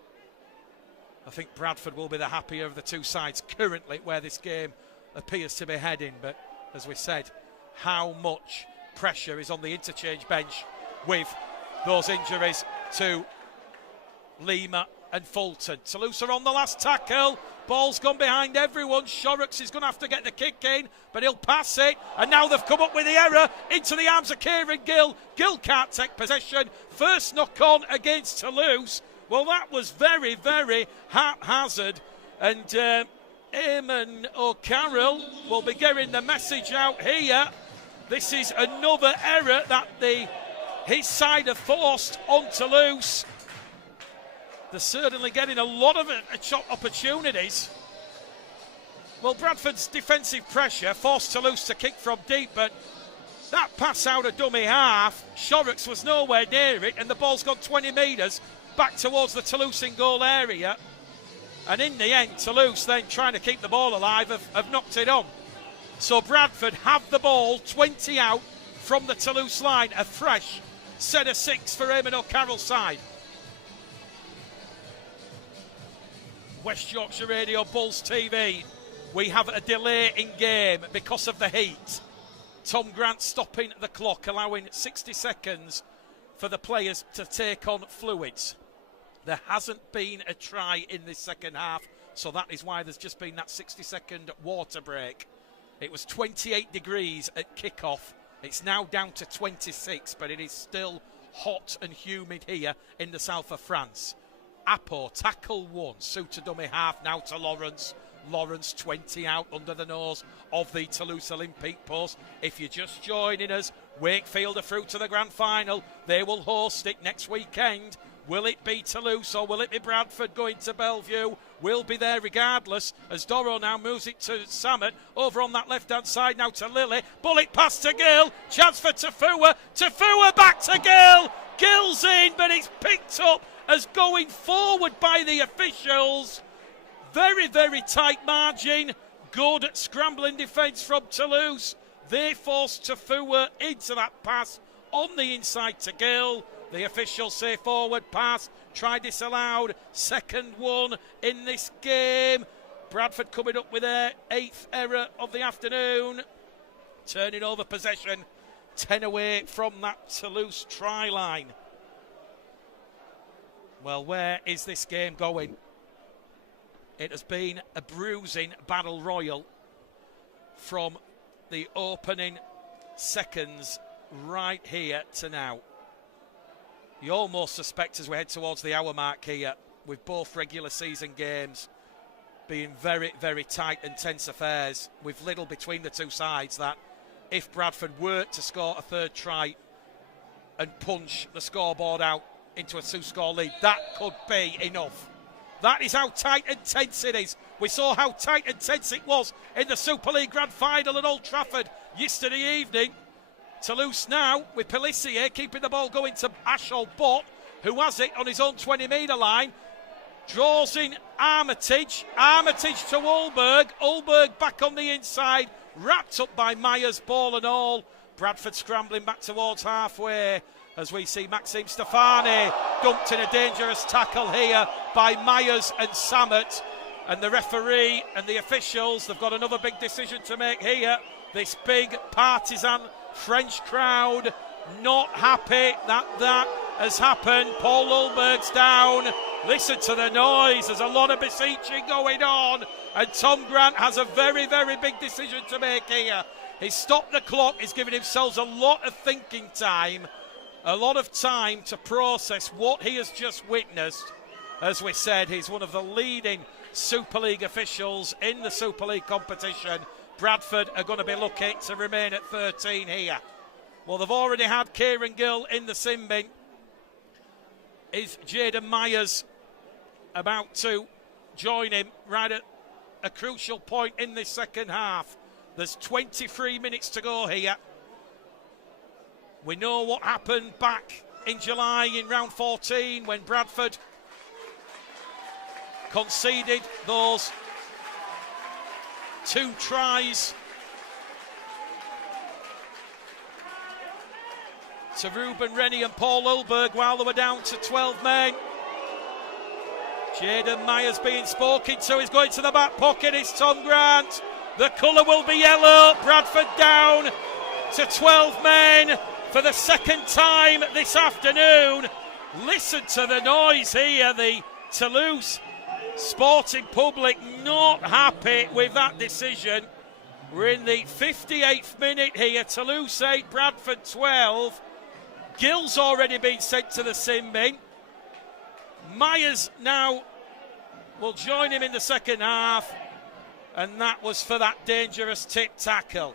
I think Bradford will be the happier of the two sides currently where this game appears to be heading. But as we said, how much pressure is on the interchange bench with those injuries to Lima and Fulton. Toulouse are on the last tackle. Ball's gone behind everyone. Shorrocks is going to have to get the kick in, but he'll pass it. And now they've come up with the error into the arms of Kieran Gill. Gill can't take possession. First knock on against Toulouse. Well, that was very, very haphazard. And Eamon O'Carroll will be getting the message out here. This is another error that his side have forced on Toulouse. They're certainly getting a lot of shot opportunities. Well, Bradford's defensive pressure forced Toulouse to kick from deep, but that pass out of dummy half, Shorrocks was nowhere near it, and the ball's gone 20 metres back towards the Toulouse in goal area. And in the end, Toulouse then trying to keep the ball alive have knocked it on. So Bradford have the ball 20 out from the Toulouse line, a fresh set of 6 for Eamon O'Carroll's side. West Yorkshire Radio, Bulls TV. We have a delay in game because of the heat. Tom Grant stopping the clock, allowing 60 seconds for the players to take on fluids. There hasn't been a try in this second half, so that is why there's just been that 60-second water break. It was 28 degrees at kickoff. It's now down to 26, but it is still hot and humid here in the south of France. Apo, tackle 1, Suter dummy half, now to Lawrence. Lawrence 20 out under the nose of the Toulouse Olympique post. If you're just joining us, Wakefield are through to the grand final. They will host it next weekend. Will it be Toulouse or will it be Bradford going to Bellevue? We'll be there regardless as Doro now moves it to Samet. Over on that left-hand side now to Lilly. Bullet pass to Gill. Chance for Tafua. Tafua back to Gill. Gill's in, but it's picked up as going forward by the officials. Very, very tight margin. Good scrambling defence from Toulouse. They forced Tafua into that pass on the inside to Gill. The officials say forward pass, try disallowed, second one in this game. Bradford coming up with their 8th error of the afternoon. Turning over possession, 10 away from that Toulouse try line. Well, where is this game going? It has been a bruising battle royal from the opening seconds right here to now. You almost suspect as we head towards the hour mark here, with both regular season games being very, very tight and tense affairs, with little between the two sides, that if Bradford were to score a third try and punch the scoreboard out into a 2-score lead, that could be enough. That is how tight and tense it is. We saw how tight and tense it was in the Super League Grand Final at Old Trafford yesterday evening. Toulouse now with Pelissier keeping the ball going to Ashol Bott, who has it on his own 20-metre line. Draws in Armitage. Armitage to Ulberg. Ulberg back on the inside. Wrapped up by Myers, ball and all. Bradford scrambling back towards halfway as we see Maxime Stefani dumped in a dangerous tackle here by Myers and Sammet. And the referee and the officials, they've got another big decision to make here. This big partisan French crowd not happy that has happened. Paul Ulberg's down. Listen to the noise. There's a lot of beseeching going on. And Tom Grant has a very, very big decision to make here. He's stopped the clock. He's given himself a lot of thinking time. A lot of time to process what he has just witnessed. As we said, he's one of the leading Super League officials in the Super League competition. Bradford are going to be lucky to remain at 13 here. Well, they've already had Kieran Gill in the sin bin. Is Jaden Myers about to join him right at a crucial point in this second half? There's 23 minutes to go here. We know what happened back in July in round 14 when Bradford conceded those 2 tries to Ruben Rennie and Paul Ulberg while they were down to 12 men. Jaden Myers being spoken to. He's going to the back pocket. It's Tom Grant. The colour will be yellow. Bradford down to 12 men for the second time this afternoon. Listen to the noise here. The Toulouse sporting public not happy with that decision. We're in the 58th minute here. Toulouse 8, Bradford 12. Gill's already been sent to the sin bin. Myers now will join him in the second half. And that was for that dangerous tip tackle.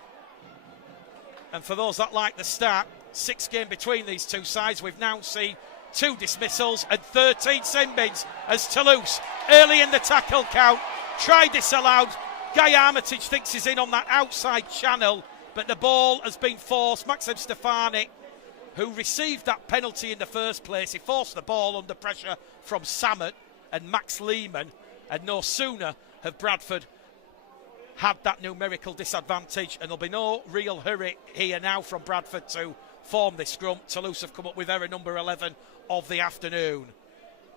And for those that like the stat, 6 game between these two sides, we've now seen 2 dismissals and 13 sin bins as Toulouse early in the tackle count. Try disallowed. Guy Armitage thinks he's in on that outside channel, but the ball has been forced. Maxime Stefani, who received that penalty in the first place, he forced the ball under pressure from Sammet and Max Lehman, and no sooner have Bradford had that numerical disadvantage, and there'll be no real hurry here now from Bradford to form this scrum. Toulouse have come up with error number 11 of the afternoon.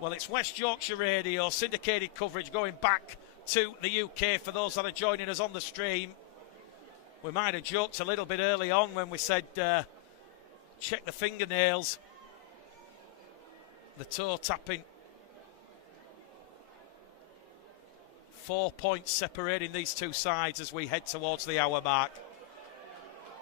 Well, it's West Yorkshire Radio, syndicated coverage going back to the UK for those that are joining us on the stream. We might have joked a little bit early on when we said check the fingernails, the toe tapping. 4 points separating these two sides as we head towards the hour mark.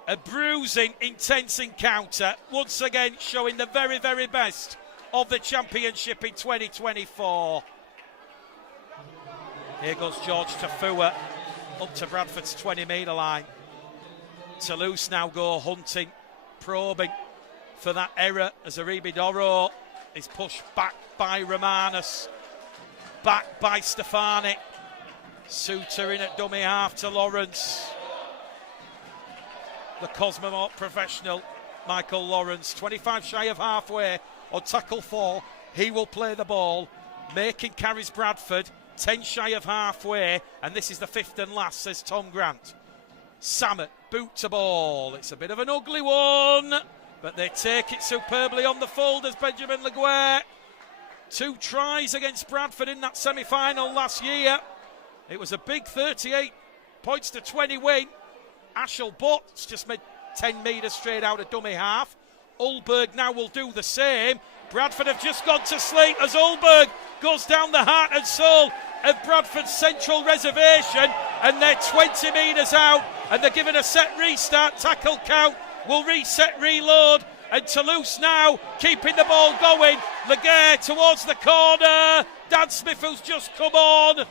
A bruising, intense encounter, once again showing the very, very best of the championship in 2024. Here goes George Tafua up to Bradford's 20-metre line. Toulouse now go hunting, probing for that error as Aribi Doro is pushed back by Romanus, back by Stefani. Suter in at dummy half to Lawrence. The Cosmonaut professional, Michael Lawrence, 25 shy of halfway on tackle 4. He will play the ball. Making carries Bradford, 10 shy of halfway, and this is the 5th and last, says Tom Grant. Sammet, boot to ball. It's a bit of an ugly one. But they take it superbly on the full, does Benjamin Laguerre. 2 tries against Bradford in that semi-final last year. It was a big 38 points to 20 win. Ashel Butts just made 10 metres straight out of dummy half. Ulberg now will do the same. Bradford have just gone to sleep as Ulberg goes down the heart and soul of Bradford's central reservation, and they're 20 metres out, and they're given a set restart. Tackle count will reset, reload, and Toulouse now keeping the ball going. Laguerre towards the corner. Dan Smith, who's just come on,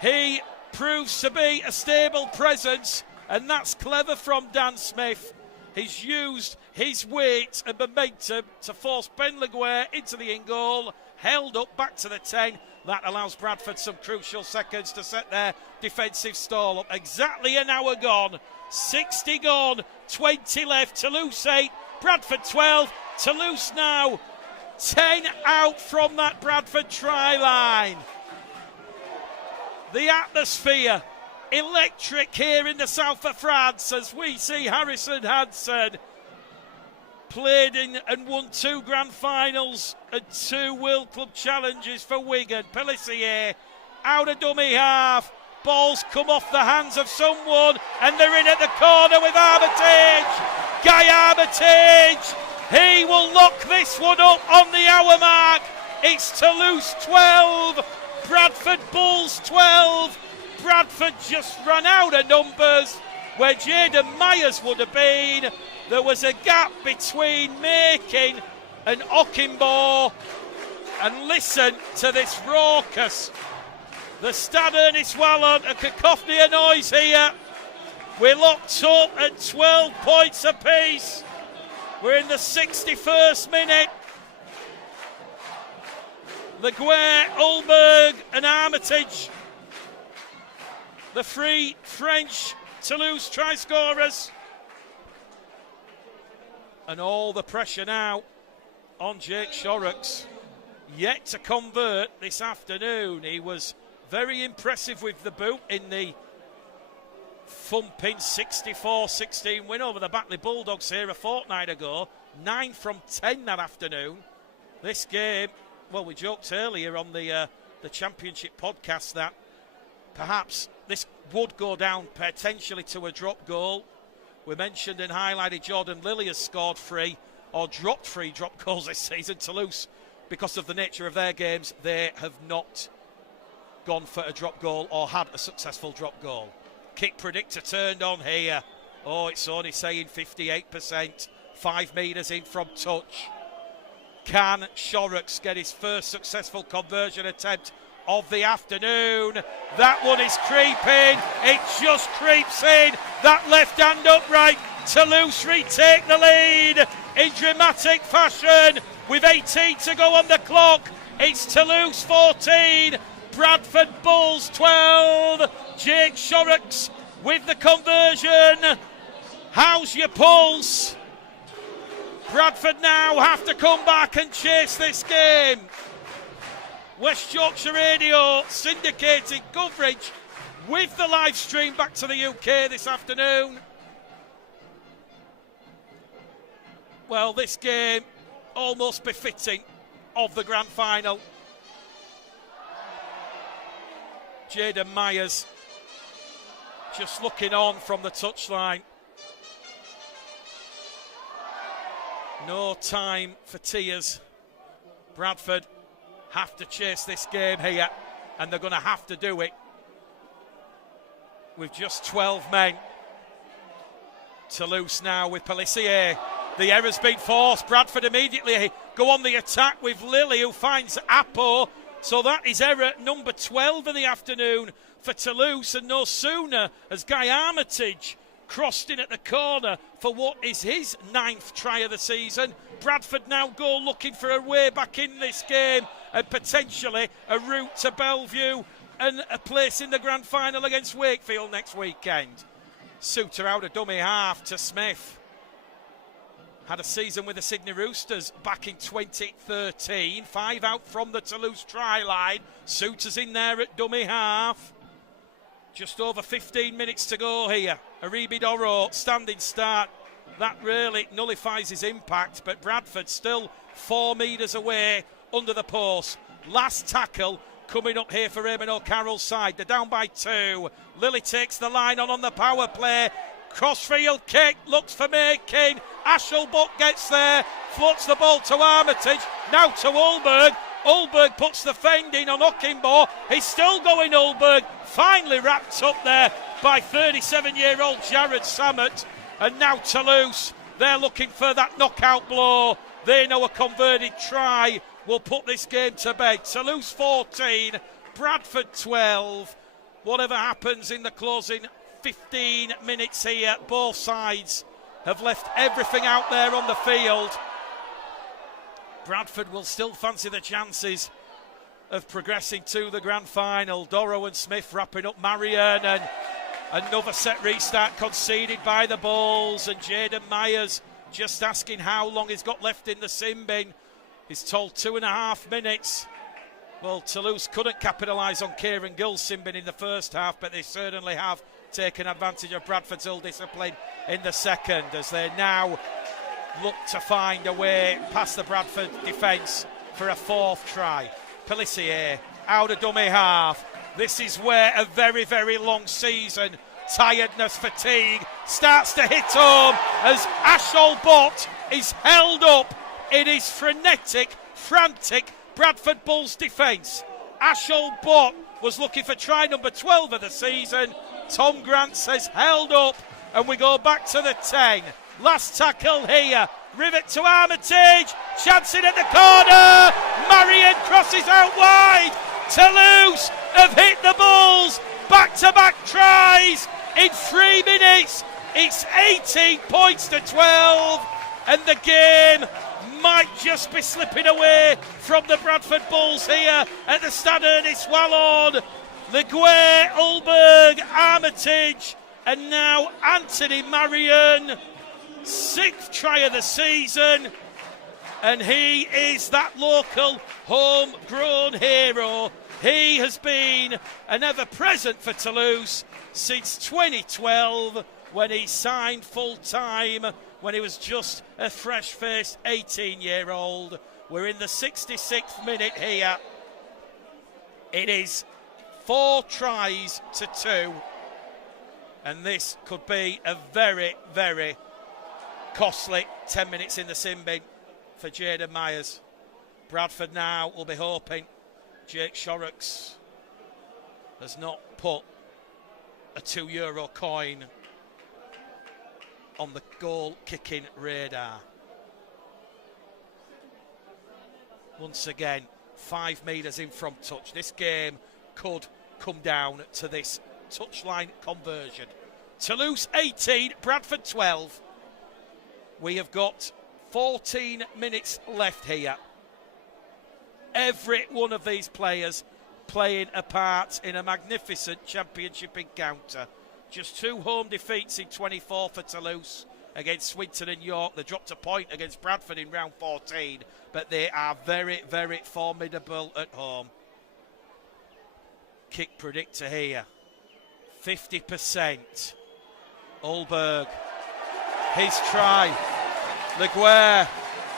he proves to be a stable presence, and that's clever from Dan Smith. He's used his weight and momentum to force Ben Laguerre into the in-goal, held up back to the 10. That allows Bradford some crucial seconds to set their defensive stall up. Exactly an hour gone, 60 gone, 20 left. Toulouse 8, Bradford 12. Toulouse now 10 out from that Bradford try line. The atmosphere electric here in the south of France as we see Harrison Hansen played in and won 2 grand finals and 2 World Club challenges for Wigan. Pelissier out of dummy half. Balls come off the hands of someone and they're in at the corner with Armitage. Guy Armitage, he will lock this one up on the hour mark. It's Toulouse 12, Bradford Bulls 12. Bradford just ran out of numbers where Jaden Myers would have been. There was a gap between Making and Ockimbo. And listen to this raucous, the Stade Ernest Wallon, a cacophony of noise here. We're locked up at 12 points apiece. We're in the 61st minute. Laguerre, Ulberg and Armitage, the 3 French Toulouse try scorers. And all the pressure now on Jake Shorrocks. Yet to convert this afternoon. He was very impressive with the boot in the thumping 64-16 win over the Batley Bulldogs here a fortnight ago. 9 from 10 that afternoon. This game, well, we joked earlier on the Championship podcast that perhaps this would go down potentially to a drop goal. We mentioned and highlighted Jordan Lilly has scored 3 or dropped 3 drop goals this season. Toulouse, because of the nature of their games, they have not gone for a drop goal or had a successful drop goal. Kick predictor turned on here. Oh, it's only saying 58%. 5 metres in from touch. Can Shorrocks get his first successful conversion attempt of the afternoon? That one is creeping. It just creeps in. That left hand upright. Toulouse retake the lead in dramatic fashion with 18 to go on the clock. It's Toulouse 14, Bradford Bulls 12. Jake Shorrocks with the conversion. How's your pulse? Bradford now have to come back and chase this game. West Yorkshire Radio syndicated coverage with the live stream back to the UK this afternoon. Well, this game almost befitting of the grand final. Jaden Myers just looking on from the touchline. No time for tears. Bradford have to chase this game here, and they're going to have to do it with just 12 men. Toulouse now with Pelissier. The error's been forced. Bradford immediately go on the attack with Lilly, who finds Apo. So that is error number 12 in the afternoon for Toulouse, and no sooner has Guy Armitage crossed in at the corner for what is his 9th try of the season. Bradford now go looking for a way back in this game and potentially a route to Bellevue and a place in the grand final against Wakefield next weekend. Suter out of dummy half to Smith. Had a season with the Sydney Roosters back in 2013. 5 out from the Toulouse try line. Suter's in there at dummy half. Just over 15 minutes to go here. Aribi Doro, standing start. that really nullifies his impact, but Bradford still 4 metres away under the post. Last tackle coming up here for Eamon O'Carroll's side. They're down by 2. Lilly takes the line on the power play. Crossfield kick, looks for making. Ashelbuck gets there, floats the ball to Armitage, now to Ulberg. Ulberg puts the fend in on Ockimbo. He's still going, Ulberg. Finally wrapped up there by 37-year-old Jared Sammet. And now Toulouse, they're looking for that knockout blow. They know a converted try will put this game to bed. Toulouse 14, Bradford 12. Whatever happens in the closing 15 minutes here, both sides have left everything out there on the field. Bradford will still fancy the chances of progressing to the grand final. Doro and Smith wrapping up Marion, and another set restart conceded by the Bulls, and Jaden Myers just asking how long he's got left in the sin bin. He's told 2.5 minutes. Well, Toulouse couldn't capitalise on Kieran Gill's sin bin in the first half, but they certainly have taken advantage of Bradford's ill discipline in the second, as they now look to find a way past the Bradford defence for a 4th try. Pelissier out of dummy half. This is where a very, very long season, tiredness, fatigue starts to hit home, as Ashelbuck is held up in his frenetic, frantic Bradford Bulls defence. Ashelbuck was looking for try number 12 of the season. Tom Grant says held up, and we go back to the 10. Last tackle here. Rivet to Armitage. Chancing at the corner. Marion crosses out wide. Toulouse have hit the Bulls. Back-to-back tries in 3 minutes. It's 18 points to 12. And the game might just be slipping away from the Bradford Bulls here at the Stade Ernest Wallon. Leguer, Ulberg, Armitage, and now Anthony Marion. 6th try of the season, and he is that local homegrown hero. He has been an ever-present for Toulouse since 2012, when he signed full-time, when he was just a fresh-faced 18-year-old. We're in the 66th minute here. It is 4 tries to 2, and this could be a very, very costly 10 minutes in the sin bin for Jaden Myers. Bradford now will be hoping Jake Shorrocks has not put a €2 coin on the goal-kicking radar. Once again, 5 metres in from touch. This game could come down to this touchline conversion. Toulouse 18, Bradford 12. We have got 14 minutes left here. Every one of these players playing a part in a magnificent championship encounter. Just 2 home defeats in 24 for Toulouse against Swinton and York. They dropped a point against Bradford in round 14, but they are very, very formidable at home. Kick predictor here, 50%. Ulberg, his try. Leguer,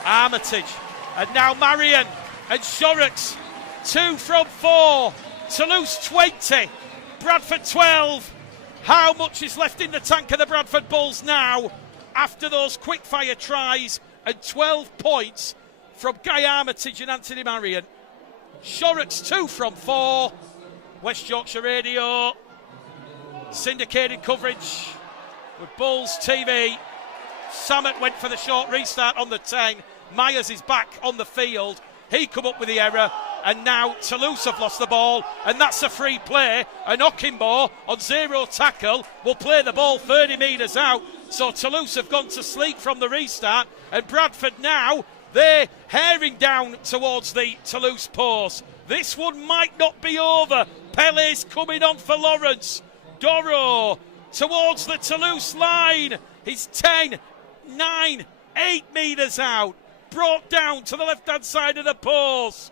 Armitage, and now Marion and Shorrocks. 2 from 4. Toulouse 20, Bradford 12. How much is left in the tank of the Bradford Bulls now after those quick-fire tries and 12 points from Guy Armitage and Anthony Marion? Shorrocks 2 from 4. West Yorkshire Radio, syndicated coverage with Bulls TV. Sammet went for the short restart on the 10. Myers is back on the field. He come up with the error, and now Toulouse have lost the ball, and that's a free play. And Ockimbo on 0 tackle will play the ball 30 metres out. So Toulouse have gone to sleep from the restart, and Bradford now, they're herring down towards the Toulouse post. This one might not be over. Pele's coming on for Lawrence. Doro towards the Toulouse line. He's 10, 9, 8 metres out. Brought down to the left-hand side of the post.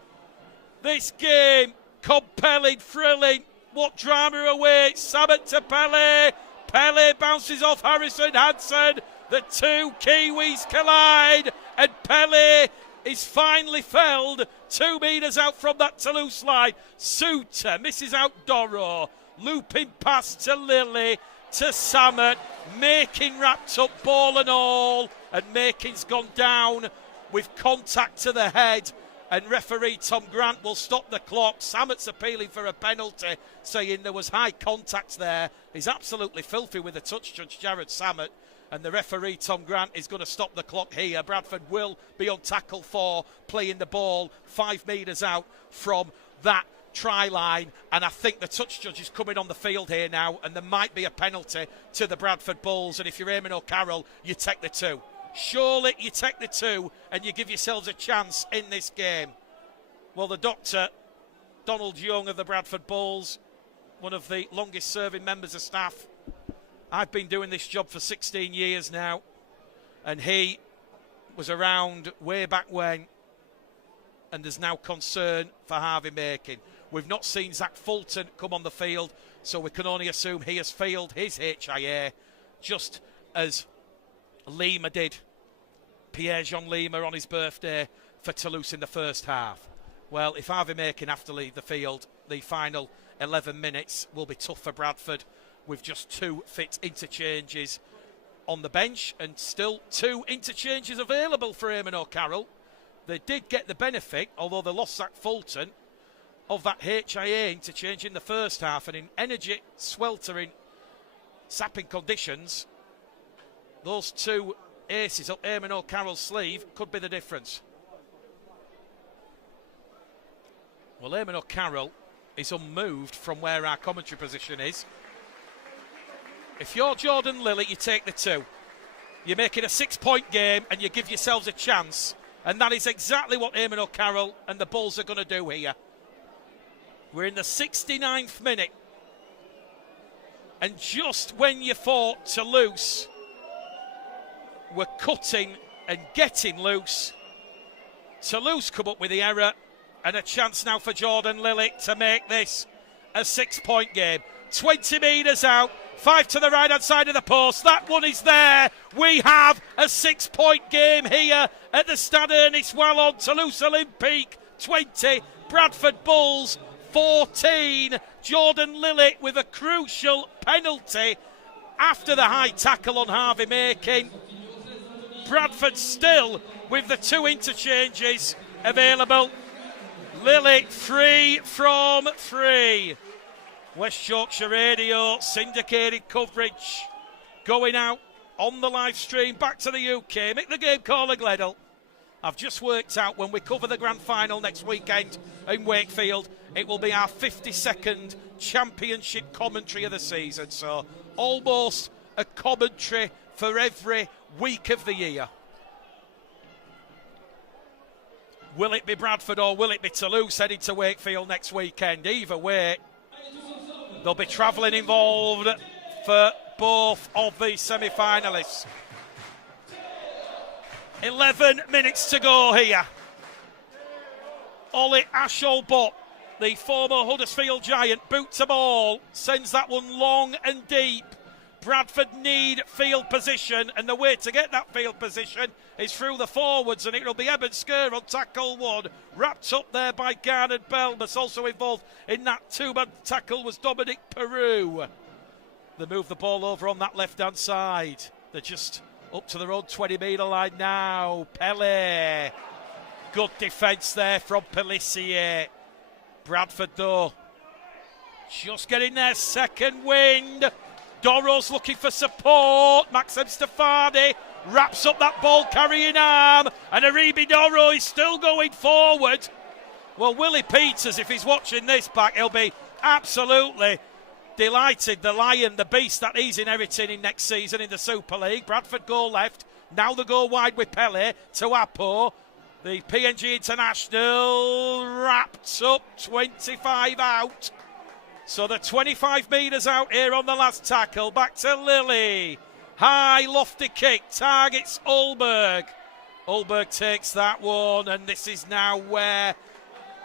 This game, compelling, thrilling. What drama awaits. Sammet to Pele. Pele bounces off Harrison Hansen. The two Kiwis collide, and Pele is finally felled 2 metres out from that Toulouse line. Suter misses out Doro, looping pass to Lilly, to Samet, Making wrapped up ball and all, and Making's gone down with contact to the head, and referee Tom Grant will stop the clock. Samet's appealing for a penalty, saying there was high contact there. He's absolutely filthy with the touch judge, Jared Samet, and the referee Tom Grant is going to stop the clock here. Bradford will be on tackle 4, playing the ball 5 metres out from that try line, and I think the touch judge is coming on the field here now, and there might be a penalty to the Bradford Bulls, and if you're Eamon O'Carroll, you take the 2. Surely you take the 2 and you give yourselves a chance in this game. Well, the doctor, Donald Young of the Bradford Bulls, one of the longest serving members of staff. I've been doing this job for 16 years now, and he was around way back when, and there's now concern for Harvey Making. We've not seen Zach Fulton come on the field, so we can only assume he has failed his HIA, just as Lima did, Pierre-Jean Lima, on his birthday for Toulouse in the first half. Well, if Harvey Making have to leave the field, the final 11 minutes will be tough for Bradford, with just 2 fit interchanges on the bench, and still 2 interchanges available for Eamon O'Carroll. They did get the benefit, although they lost Zach Fulton, of that HIA interchange in the first half, and in energy sweltering, sapping conditions, those 2 aces up Eamon O'Carroll's sleeve could be the difference. Well, Eamon O'Carroll is unmoved from where our commentary position is. If you're Jordan Lilly, you take the 2. You're making a 6-point game and you give yourselves a chance, and that is exactly what Eamon O'Carroll and the Bulls are going to do here. We're in the 69th minute, and just when you thought Toulouse were cutting and getting loose, Toulouse come up with the error, and a chance now for Jordan Lilly to make this a 6-point game. 20 metres out, 5 to the right hand side of the post. That one is there. We have a 6-point game here at the Stade Ernest Wallon. Toulouse Olympique 20, Bradford Bulls 14. Jordan Lilly with a crucial penalty after the high tackle on Harvey Making. Bradford still with the 2 interchanges available. Lilly 3 from 3. West Yorkshire Radio syndicated coverage going out on the live stream back to the UK. Make the game caller Gledel. I've just worked out when we cover the grand final next weekend in Wakefield, it will be our 52nd championship commentary of the season. So almost a commentary for every week of the year. Will it be Bradford or will it be Toulouse heading to Wakefield next weekend? Either way, there'll be travelling involved for both of the semi-finalists. 11 minutes to go here. Ollie Asholbot, the former Huddersfield Giant, boots a ball, sends that one long and deep. Bradford need field position, and the way to get that field position is through the forwards, and it'll be Eben Sker on tackle 1, wrapped up there by Garnard Belmas. Also involved in that 2-man tackle was Dominic Peru. They move the ball over on that left-hand side. They're just up to their own 20-metre line now. Pele. Good defence there from Pelissier. Bradford, though, just getting their second wind. Doro's looking for support. Maxim Stefani wraps up that ball-carrying arm, and Aribi Doro is still going forward. Well, Willie Peters, if he's watching this back, he'll be absolutely delighted. The lion, the beast that he's inheriting in next season in the Super League. Bradford go left. Now they go wide with Pele to Apo. The PNG International wrapped up, 25 out. So they're 25 metres out here on the last tackle. Back to Lilly. High, lofty kick. Targets Ulberg. Ulberg takes that one. And this is now where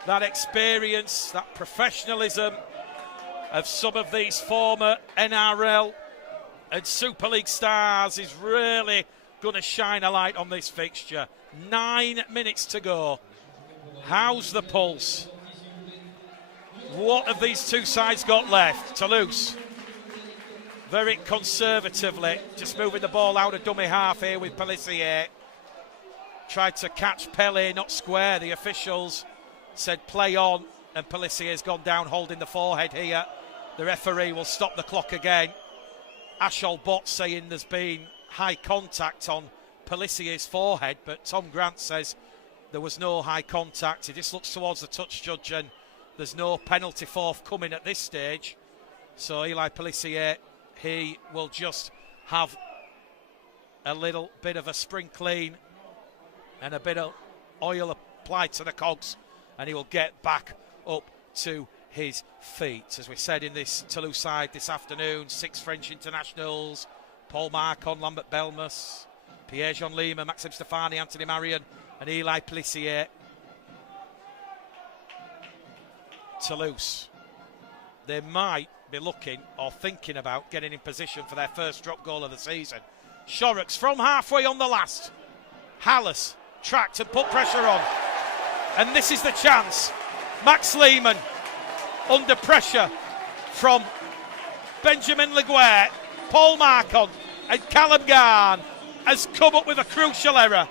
that experience, that professionalism of some of these former NRL And Super League Stars is really going to shine a light on this fixture. 9 minutes to go. How's the pulse? What have these two sides got left? Toulouse, very conservatively, just moving the ball out of dummy half here with Pelissier. Tried to catch Pele, not square. The officials said play on, and Pelissier's gone down holding the forehead here. The referee will stop the clock again. Ashol Bott saying there's been high contact on Pelissier's forehead, but Tom Grant says there was no high contact. He just looks towards the touch judge, and there's no penalty forthcoming at this stage. So Eli Pelissier, he will just have a little bit of a spring clean and a bit of oil applied to the cogs, and he will get back up to his feet. As we said in this Toulouse side this afternoon, 6 French internationals: Paul Marcon, Lambert Belmas, Pierre-Jean Lima, Maxime Stefani, Anthony Marion and Eli Pelissier. Toulouse, they might be looking or thinking about getting in position for their first drop goal of the season. Shorrocks from halfway on the last. Hallis tracked and put pressure on. And this is the chance. Max Lehman under pressure from Benjamin Leguer. Paul Marcon and Callum Garn has come up with a crucial error.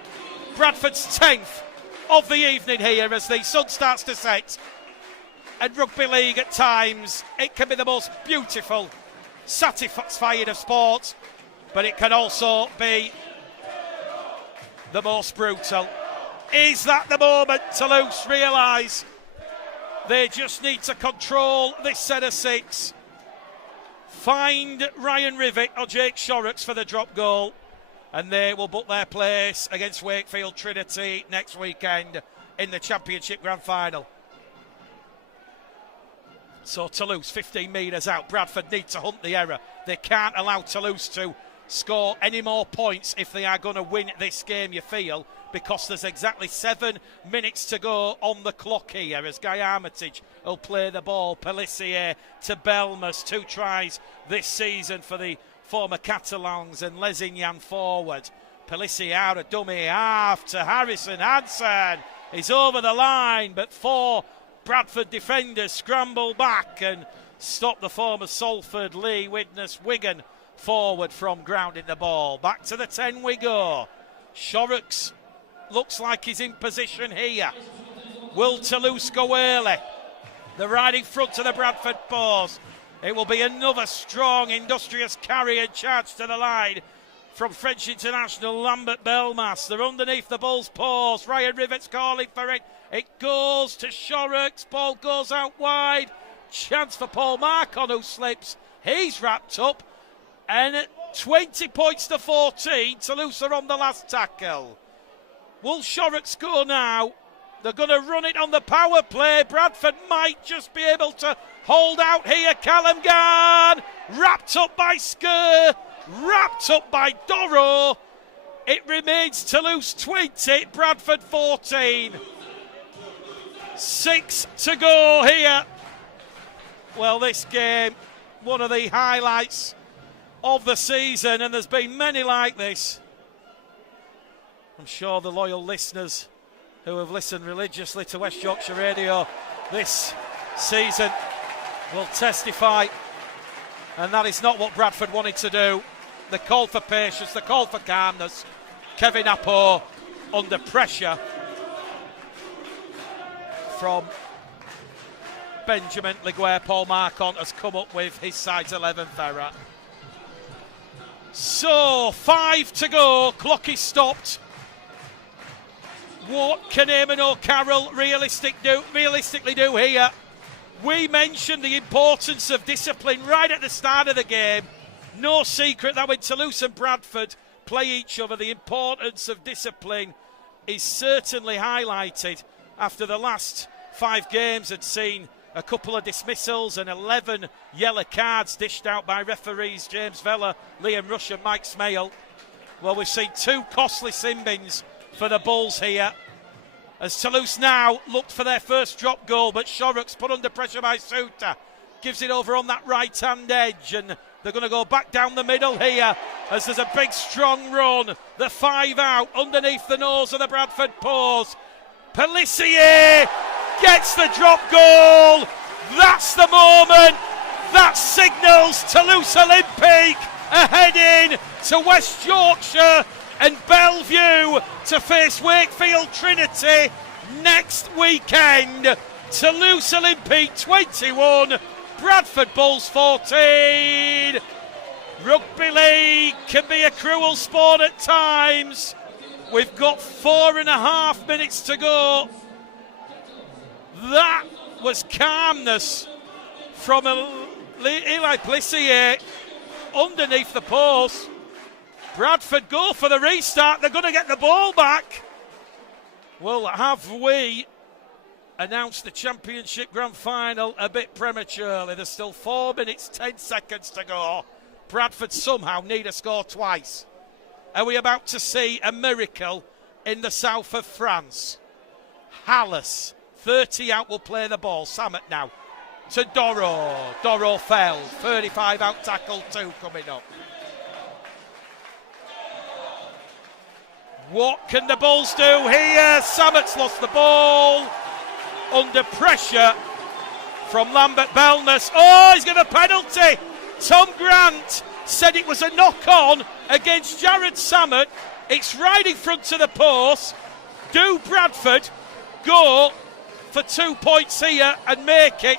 Bradford's 10th of the evening here as the sun starts to set. And rugby league at times, it can be the most beautiful, satisfying of sports, but it can also be the most brutal. Is that the moment Toulouse realise they just need to control this set of 6, find Ryan Rivett or Jake Shorrocks for the drop goal, and they will book their place against Wakefield Trinity next weekend in the Championship Grand Final. So Toulouse 15 metres out. Bradford need to hunt the error. They can't allow Toulouse to score any more points if they are going to win this game, you feel, because there's exactly 7 minutes to go on the clock here as Guy Armitage will play the ball. Pelissier to Belmas, 2 tries this season for the former Catalans, and Lesignan forward. Pelissier out of dummy half to Harrison Hansen. He's over the line, but 4 Bradford defenders scramble back and stop the former Salford, Lee, Widnes, Wigan forward from grounding the ball. Back to the 10 we go. Shorrocks looks like he's in position here. Will Toulouse go early? They're right in front of the Bradford post. It will be another strong, industrious carry and charge to the line from French international Lambert Belmas. They're underneath the Bulls' post. Ryan Rivett's calling for it. It goes to Shorrocks. Ball goes out wide. Chance for Paul Marcon, who slips. He's wrapped up. And at 20 points to 14, Toulouse are on the last tackle. Will Shorrocks score now? They're going to run it on the power play. Bradford might just be able to hold out here. Callum Garn, wrapped up by Skur, wrapped up by Doro. It remains Toulouse 20, Bradford 14. 6 to go here. Well, this game, one of the highlights of the season, and there's been many like this. I'm sure the loyal listeners who have listened religiously to West Yorkshire Radio this season will testify, and that is not what Bradford wanted to do. They called for patience, they called for calmness. Kevin Appo under pressure from Benjamin Leguer. Paul Marcon has come up with his side's 11th error. So 5 to go, clock is stopped. What can Eamon O'Carroll realistically do here? We mentioned the importance of discipline right at the start of the game. No secret that when Toulouse and Bradford play each other, the importance of discipline is certainly highlighted after the last 5 games had seen a couple of dismissals and 11 yellow cards dished out by referees James Vella, Liam Rush and Mike Smale. Well, we've seen 2 costly sin bins for the Bulls here, as Toulouse now looked for their first drop goal, but Shorrocks put under pressure by Suter gives it over on that right hand edge, and They're going to go back down the middle here as there's a big strong run. The 5 out underneath the nose of the Bradford paws. Pelissier gets the drop goal. That's the moment. That signals Toulouse Olympique ahead in to West Yorkshire and Bellevue to face Wakefield Trinity next weekend. Toulouse Olympique 21, Bradford Bulls 14. Rugby league can be a cruel sport at times. We've got 4.5 minutes to go. That was calmness from Eli Pelissier underneath the post. Bradford go for the restart. They're going to get the ball back. Well, have we announced the championship grand final a bit prematurely? There's still 4 minutes, 10 seconds to go. Bradford somehow need a score twice. Are we about to see a miracle in the south of France? Hallis, 30 out, will play the ball. Samet now to Doro. Doro fell. 35 out, tackle 2 coming up. What can the Bulls do here? Samet's lost the ball. Under pressure from Lambert Belness. Oh, he's given a penalty. Tom Grant said it was a knock-on against Jared Samet. It's right in front of the post. Do Bradford go for 2 points here and make it?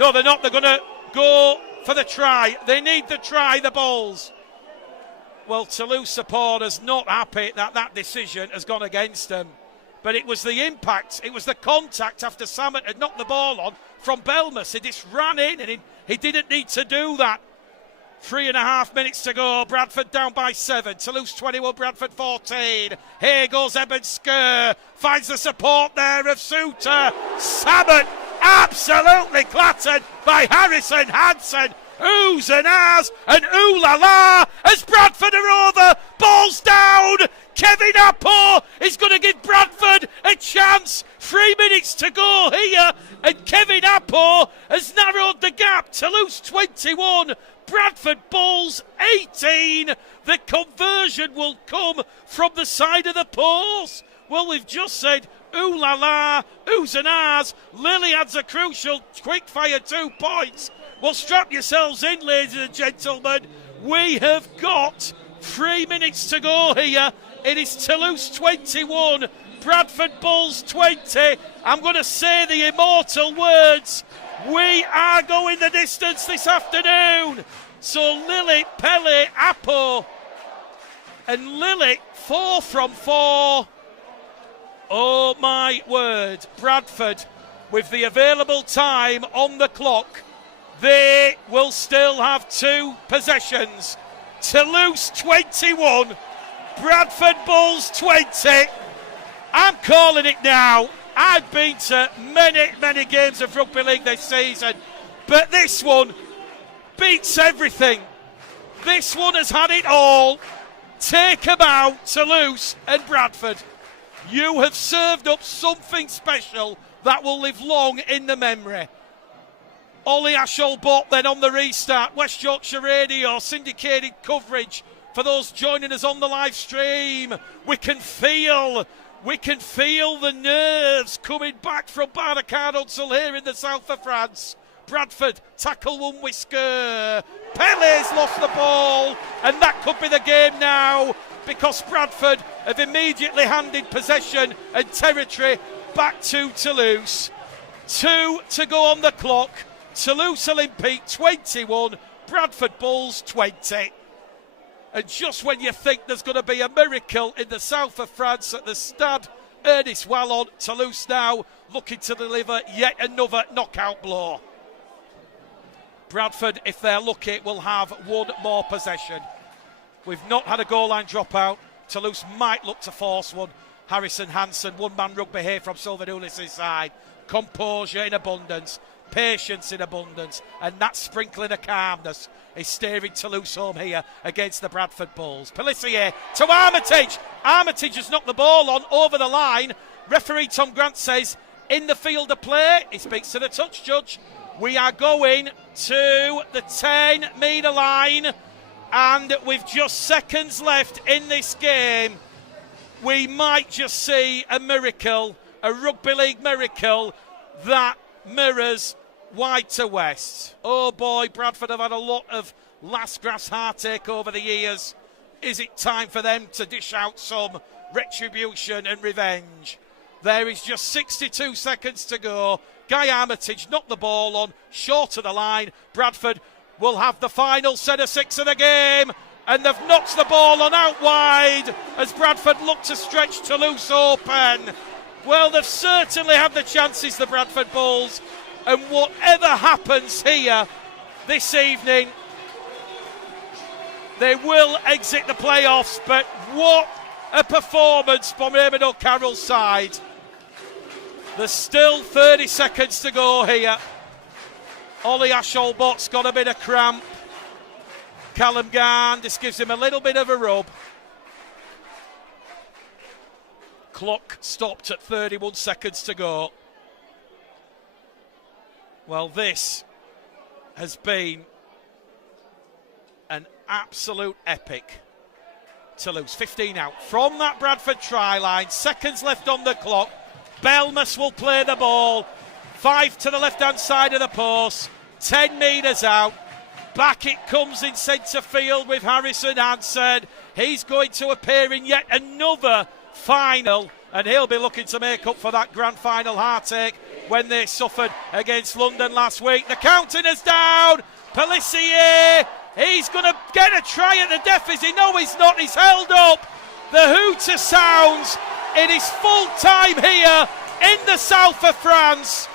No, they're not. They're going to go for the try. They need the try, the Bulls. Well, Toulouse supporters not happy that decision has gone against them. But it was the impact, it was the contact after Samet had knocked the ball on from Belmas. He just ran in and he didn't need to do that. 3.5 minutes to go. Bradford down by 7. Toulouse 21, Bradford 14. Here goes Eben Skur. Finds the support there of Suter. Samet absolutely clattered by Harrison Hansen. Oohs and ahs and ooh la la as Bradford are over. Ball's down. Kevin Appo is going to give Bradford a chance. 3 minutes to go here and Kevin Appo has narrowed the gap. Toulouse 21, Bradford Bulls 18. The conversion will come from the side of the post. Well, we've just said ooh la la, oohs and ahs. Lily adds a crucial quick fire 2 points. Well, strap yourselves in, ladies and gentlemen. We have got 3 minutes to go here. It is Toulouse 21, Bradford Bulls 20. I'm going to say the immortal words. We are going the distance this afternoon. So Lily, Pele, Appo, and Lily 4 from 4. Oh my word. Bradford, with the available time on the clock, they will still have 2 possessions. Toulouse 21, Bradford Bulls 20. I'm calling it now. I've been to many games of rugby league this season, but this one beats everything. This one has had it all. Take them out, Toulouse and Bradford. You have served up something special that will live long in the memory. Ollie Ashelbot then on the restart. West Yorkshire Radio, syndicated coverage for those joining us on the live stream. We can feel the nerves coming back from Barricade-Hunsel here in the south of France. Bradford tackle one whisker. Pele's lost the ball, and that could be the game now because Bradford have immediately handed possession and territory back to Toulouse. 2 to go on the clock. Toulouse Olympique 21, Bradford Bulls 20. And just when you think there's going to be a miracle in the south of France at the Stade Ernest Wallon, Toulouse now looking to deliver yet another knockout blow. Bradford, if they're lucky, will have 1 more possession. We've not had a goal line dropout. Toulouse might look to force one. Harrison Hansen, one-man rugby here from Sylvan Ulis' side. Composure in abundance. Patience in abundance, and that sprinkling of calmness is steering Toulouse home here against the Bradford Bulls. Pelissier to Armitage. Armitage has knocked the ball on over the line. Referee Tom Grant says in the field of play. He speaks to the touch judge. We are going to the 10-metre line, and with just seconds left in this game, we might just see a miracle, a rugby league miracle that mirrors wide to west. Oh boy, Bradford have had a lot of last gasp heartache over the years. Is it time for them to dish out some retribution and revenge? There is just 62 seconds to go. Guy Armitage knocked the ball on, short of the line. Bradford will have the final set of 6 of the game, and they've knocked the ball on out wide as Bradford look to stretch Toulouse open. Well, they've certainly had the chances, the Bradford Bulls, and whatever happens here this evening, they will exit the playoffs. But what a performance from Eamon O'Carroll's side. There's still 30 seconds to go here. Ollie Asholbot's got a bit of cramp. Callum Garn just gives him a little bit of a rub. Clock stopped at 31 seconds to go. Well, this has been an absolute epic. Toulouse 15 out from that Bradford try line. Seconds left on the clock. Belmas will play the ball. 5 to the left-hand side of the post. 10 metres out. Back it comes in centre field with Harrison Hansen. He's going to appear in yet another final, and he'll be looking to make up for that grand final heartache when they suffered against London last week. The counting is down. Pelissier, he's going to get a try at the deficit. No, he's not. He's held up. The hooter sounds. It is full time here in the south of France.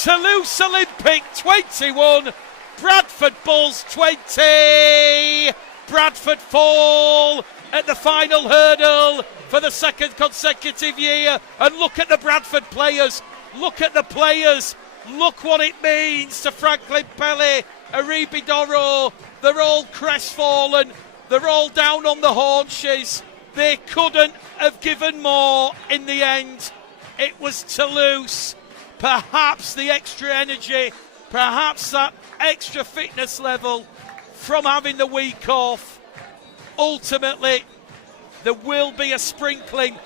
Toulouse Olympique 21, Bradford Bulls 20. Bradford fall at the final hurdle for the second consecutive year. And look at the Bradford players. Look at the players. Look what it means to Franklin Pelly, Aribi Doro. They're all crestfallen. They're all down on the haunches. They couldn't have given more in the end. It was Toulouse. Perhaps the extra energy, perhaps that extra fitness level from having the week off. Ultimately, there will be a sprinkling